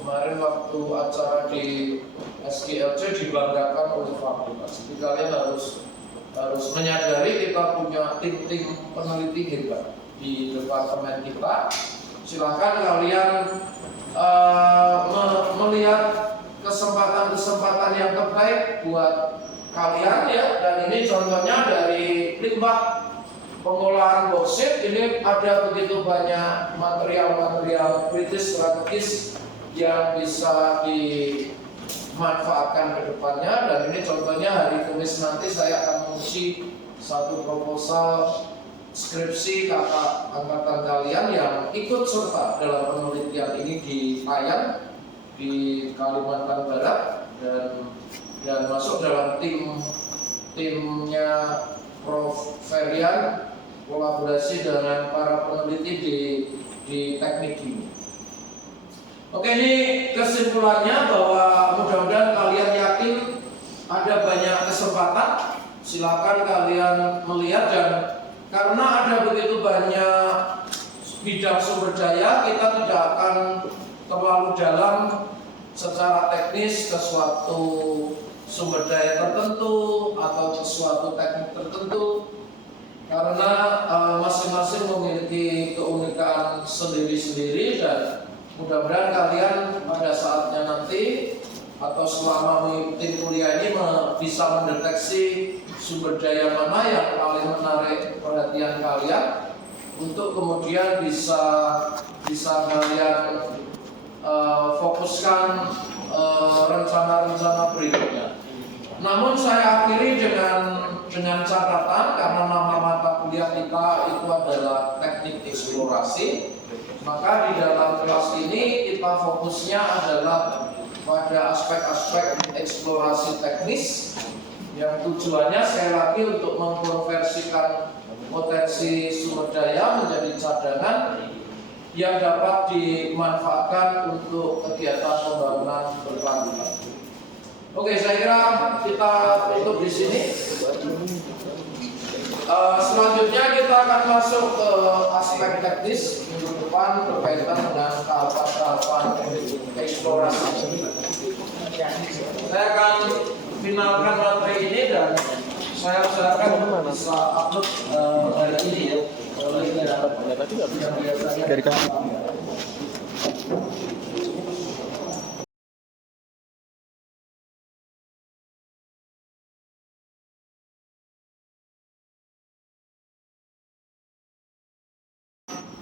Kemarin waktu acara di SGLC dibanggakan oleh fakultas. Jadi kalian harus menyadari kita punya tim-tim peneliti hebat di departemen kita. Silakan kalian melihat kesempatan-kesempatan yang terbaik buat kalian ya. Dan ini contohnya dari limbah pengolahan bauksit. Ini ada begitu banyak material-material kritis strategis yang bisa dimanfaatkan ke depannya. Dan ini contohnya hari Kamis nanti saya akan menguji satu proposal skripsi kakak angkatan kalian yang ikut serta dalam penelitian ini di Payan di Kalimantan Barat, dan masuk dalam timnya Prof. Ferian, kolaborasi dengan para peneliti di teknik ini. Oke, ini kesimpulannya bahwa mudah-mudahan kalian yakin ada banyak kesempatan. Silakan kalian melihat, dan karena ada begitu banyak bidang sumber daya, kita tidak akan terlalu dalam secara teknis ke suatu sumber daya tertentu atau ke suatu teknik tertentu, karena masing-masing memiliki keunikan sendiri-sendiri. Dan mudah-mudahan kalian pada saatnya nanti atau selama mengikuti kuliah ini bisa mendeteksi sumber daya mana yang paling menarik perhatian kalian untuk kemudian bisa kalian fokuskan rencana-rencana berikutnya. Namun saya akhiri dengan catatan, karena nama mata kuliah kita itu adalah teknik eksplorasi, maka di dalam kelas ini kita fokusnya adalah pada aspek-aspek eksplorasi teknis yang tujuannya sekali lagi untuk mengkonversikan potensi sumber daya menjadi cadangan yang dapat dimanfaatkan untuk kegiatan pembangunan berkelanjutan. Oke, saya kira kita tutup di sini. Selanjutnya kita akan masuk ke aspek teknis minggu depan berkaitan dengan tahapan-tahapan eksplorasi. Saya akan finalkan materi ini dan saya usahakan bisa upload hari ini ya. Dari kami.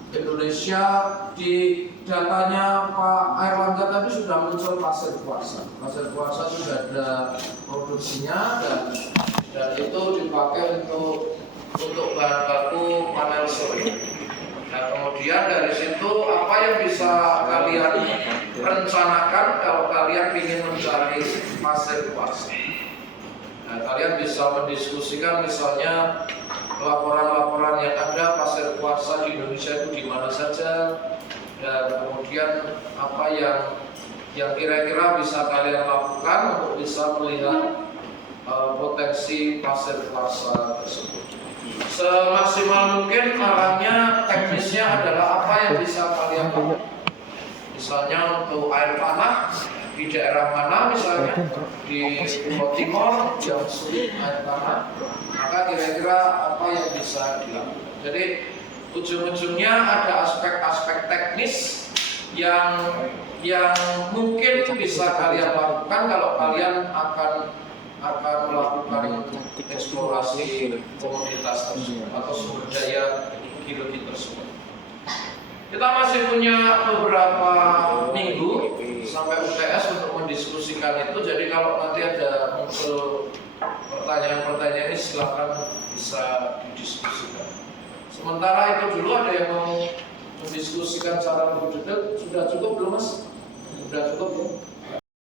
Indonesia di datanya Pak Airlangga tadi sudah muncul pasir kuarsa. Pasir kuarsa sudah ada produksinya, dan itu dipakai untuk bahan baku panel surya. Nah, kemudian dari situ apa yang bisa kalian rencanakan kalau kalian ingin mencari pasir kuarsa? Nah, kalian bisa mendiskusikan misalnya laporan-laporan yang ada pasir kuarsa di Indonesia itu di mana saja, dan kemudian apa yang kira-kira bisa kalian lakukan untuk bisa melihat potensi pasir kuarsa tersebut. Semaksimal mungkin arahnya teknisnya adalah apa yang bisa kalian lakukan. Misalnya untuk air tanah di daerah mana, misalnya di Timur Timur yang sulit air tanah, maka kira-kira apa yang bisa dilakukan. Jadi ujung-ujungnya ada aspek-aspek teknis yang mungkin bisa kalian lakukan kalau kalian akan melakukan eksplorasi komoditas tersebut atau sumber daya geologi tersebut. Kita masih punya beberapa minggu sampai UTS untuk mendiskusikan itu. Jadi kalau nanti ada muncul pertanyaan-pertanyaan ini silakan bisa didiskusikan. Sementara itu dulu ada yang mau mendiskusikan secara lebih detail. Sudah cukup belum, Mas? Sudah cukup ya?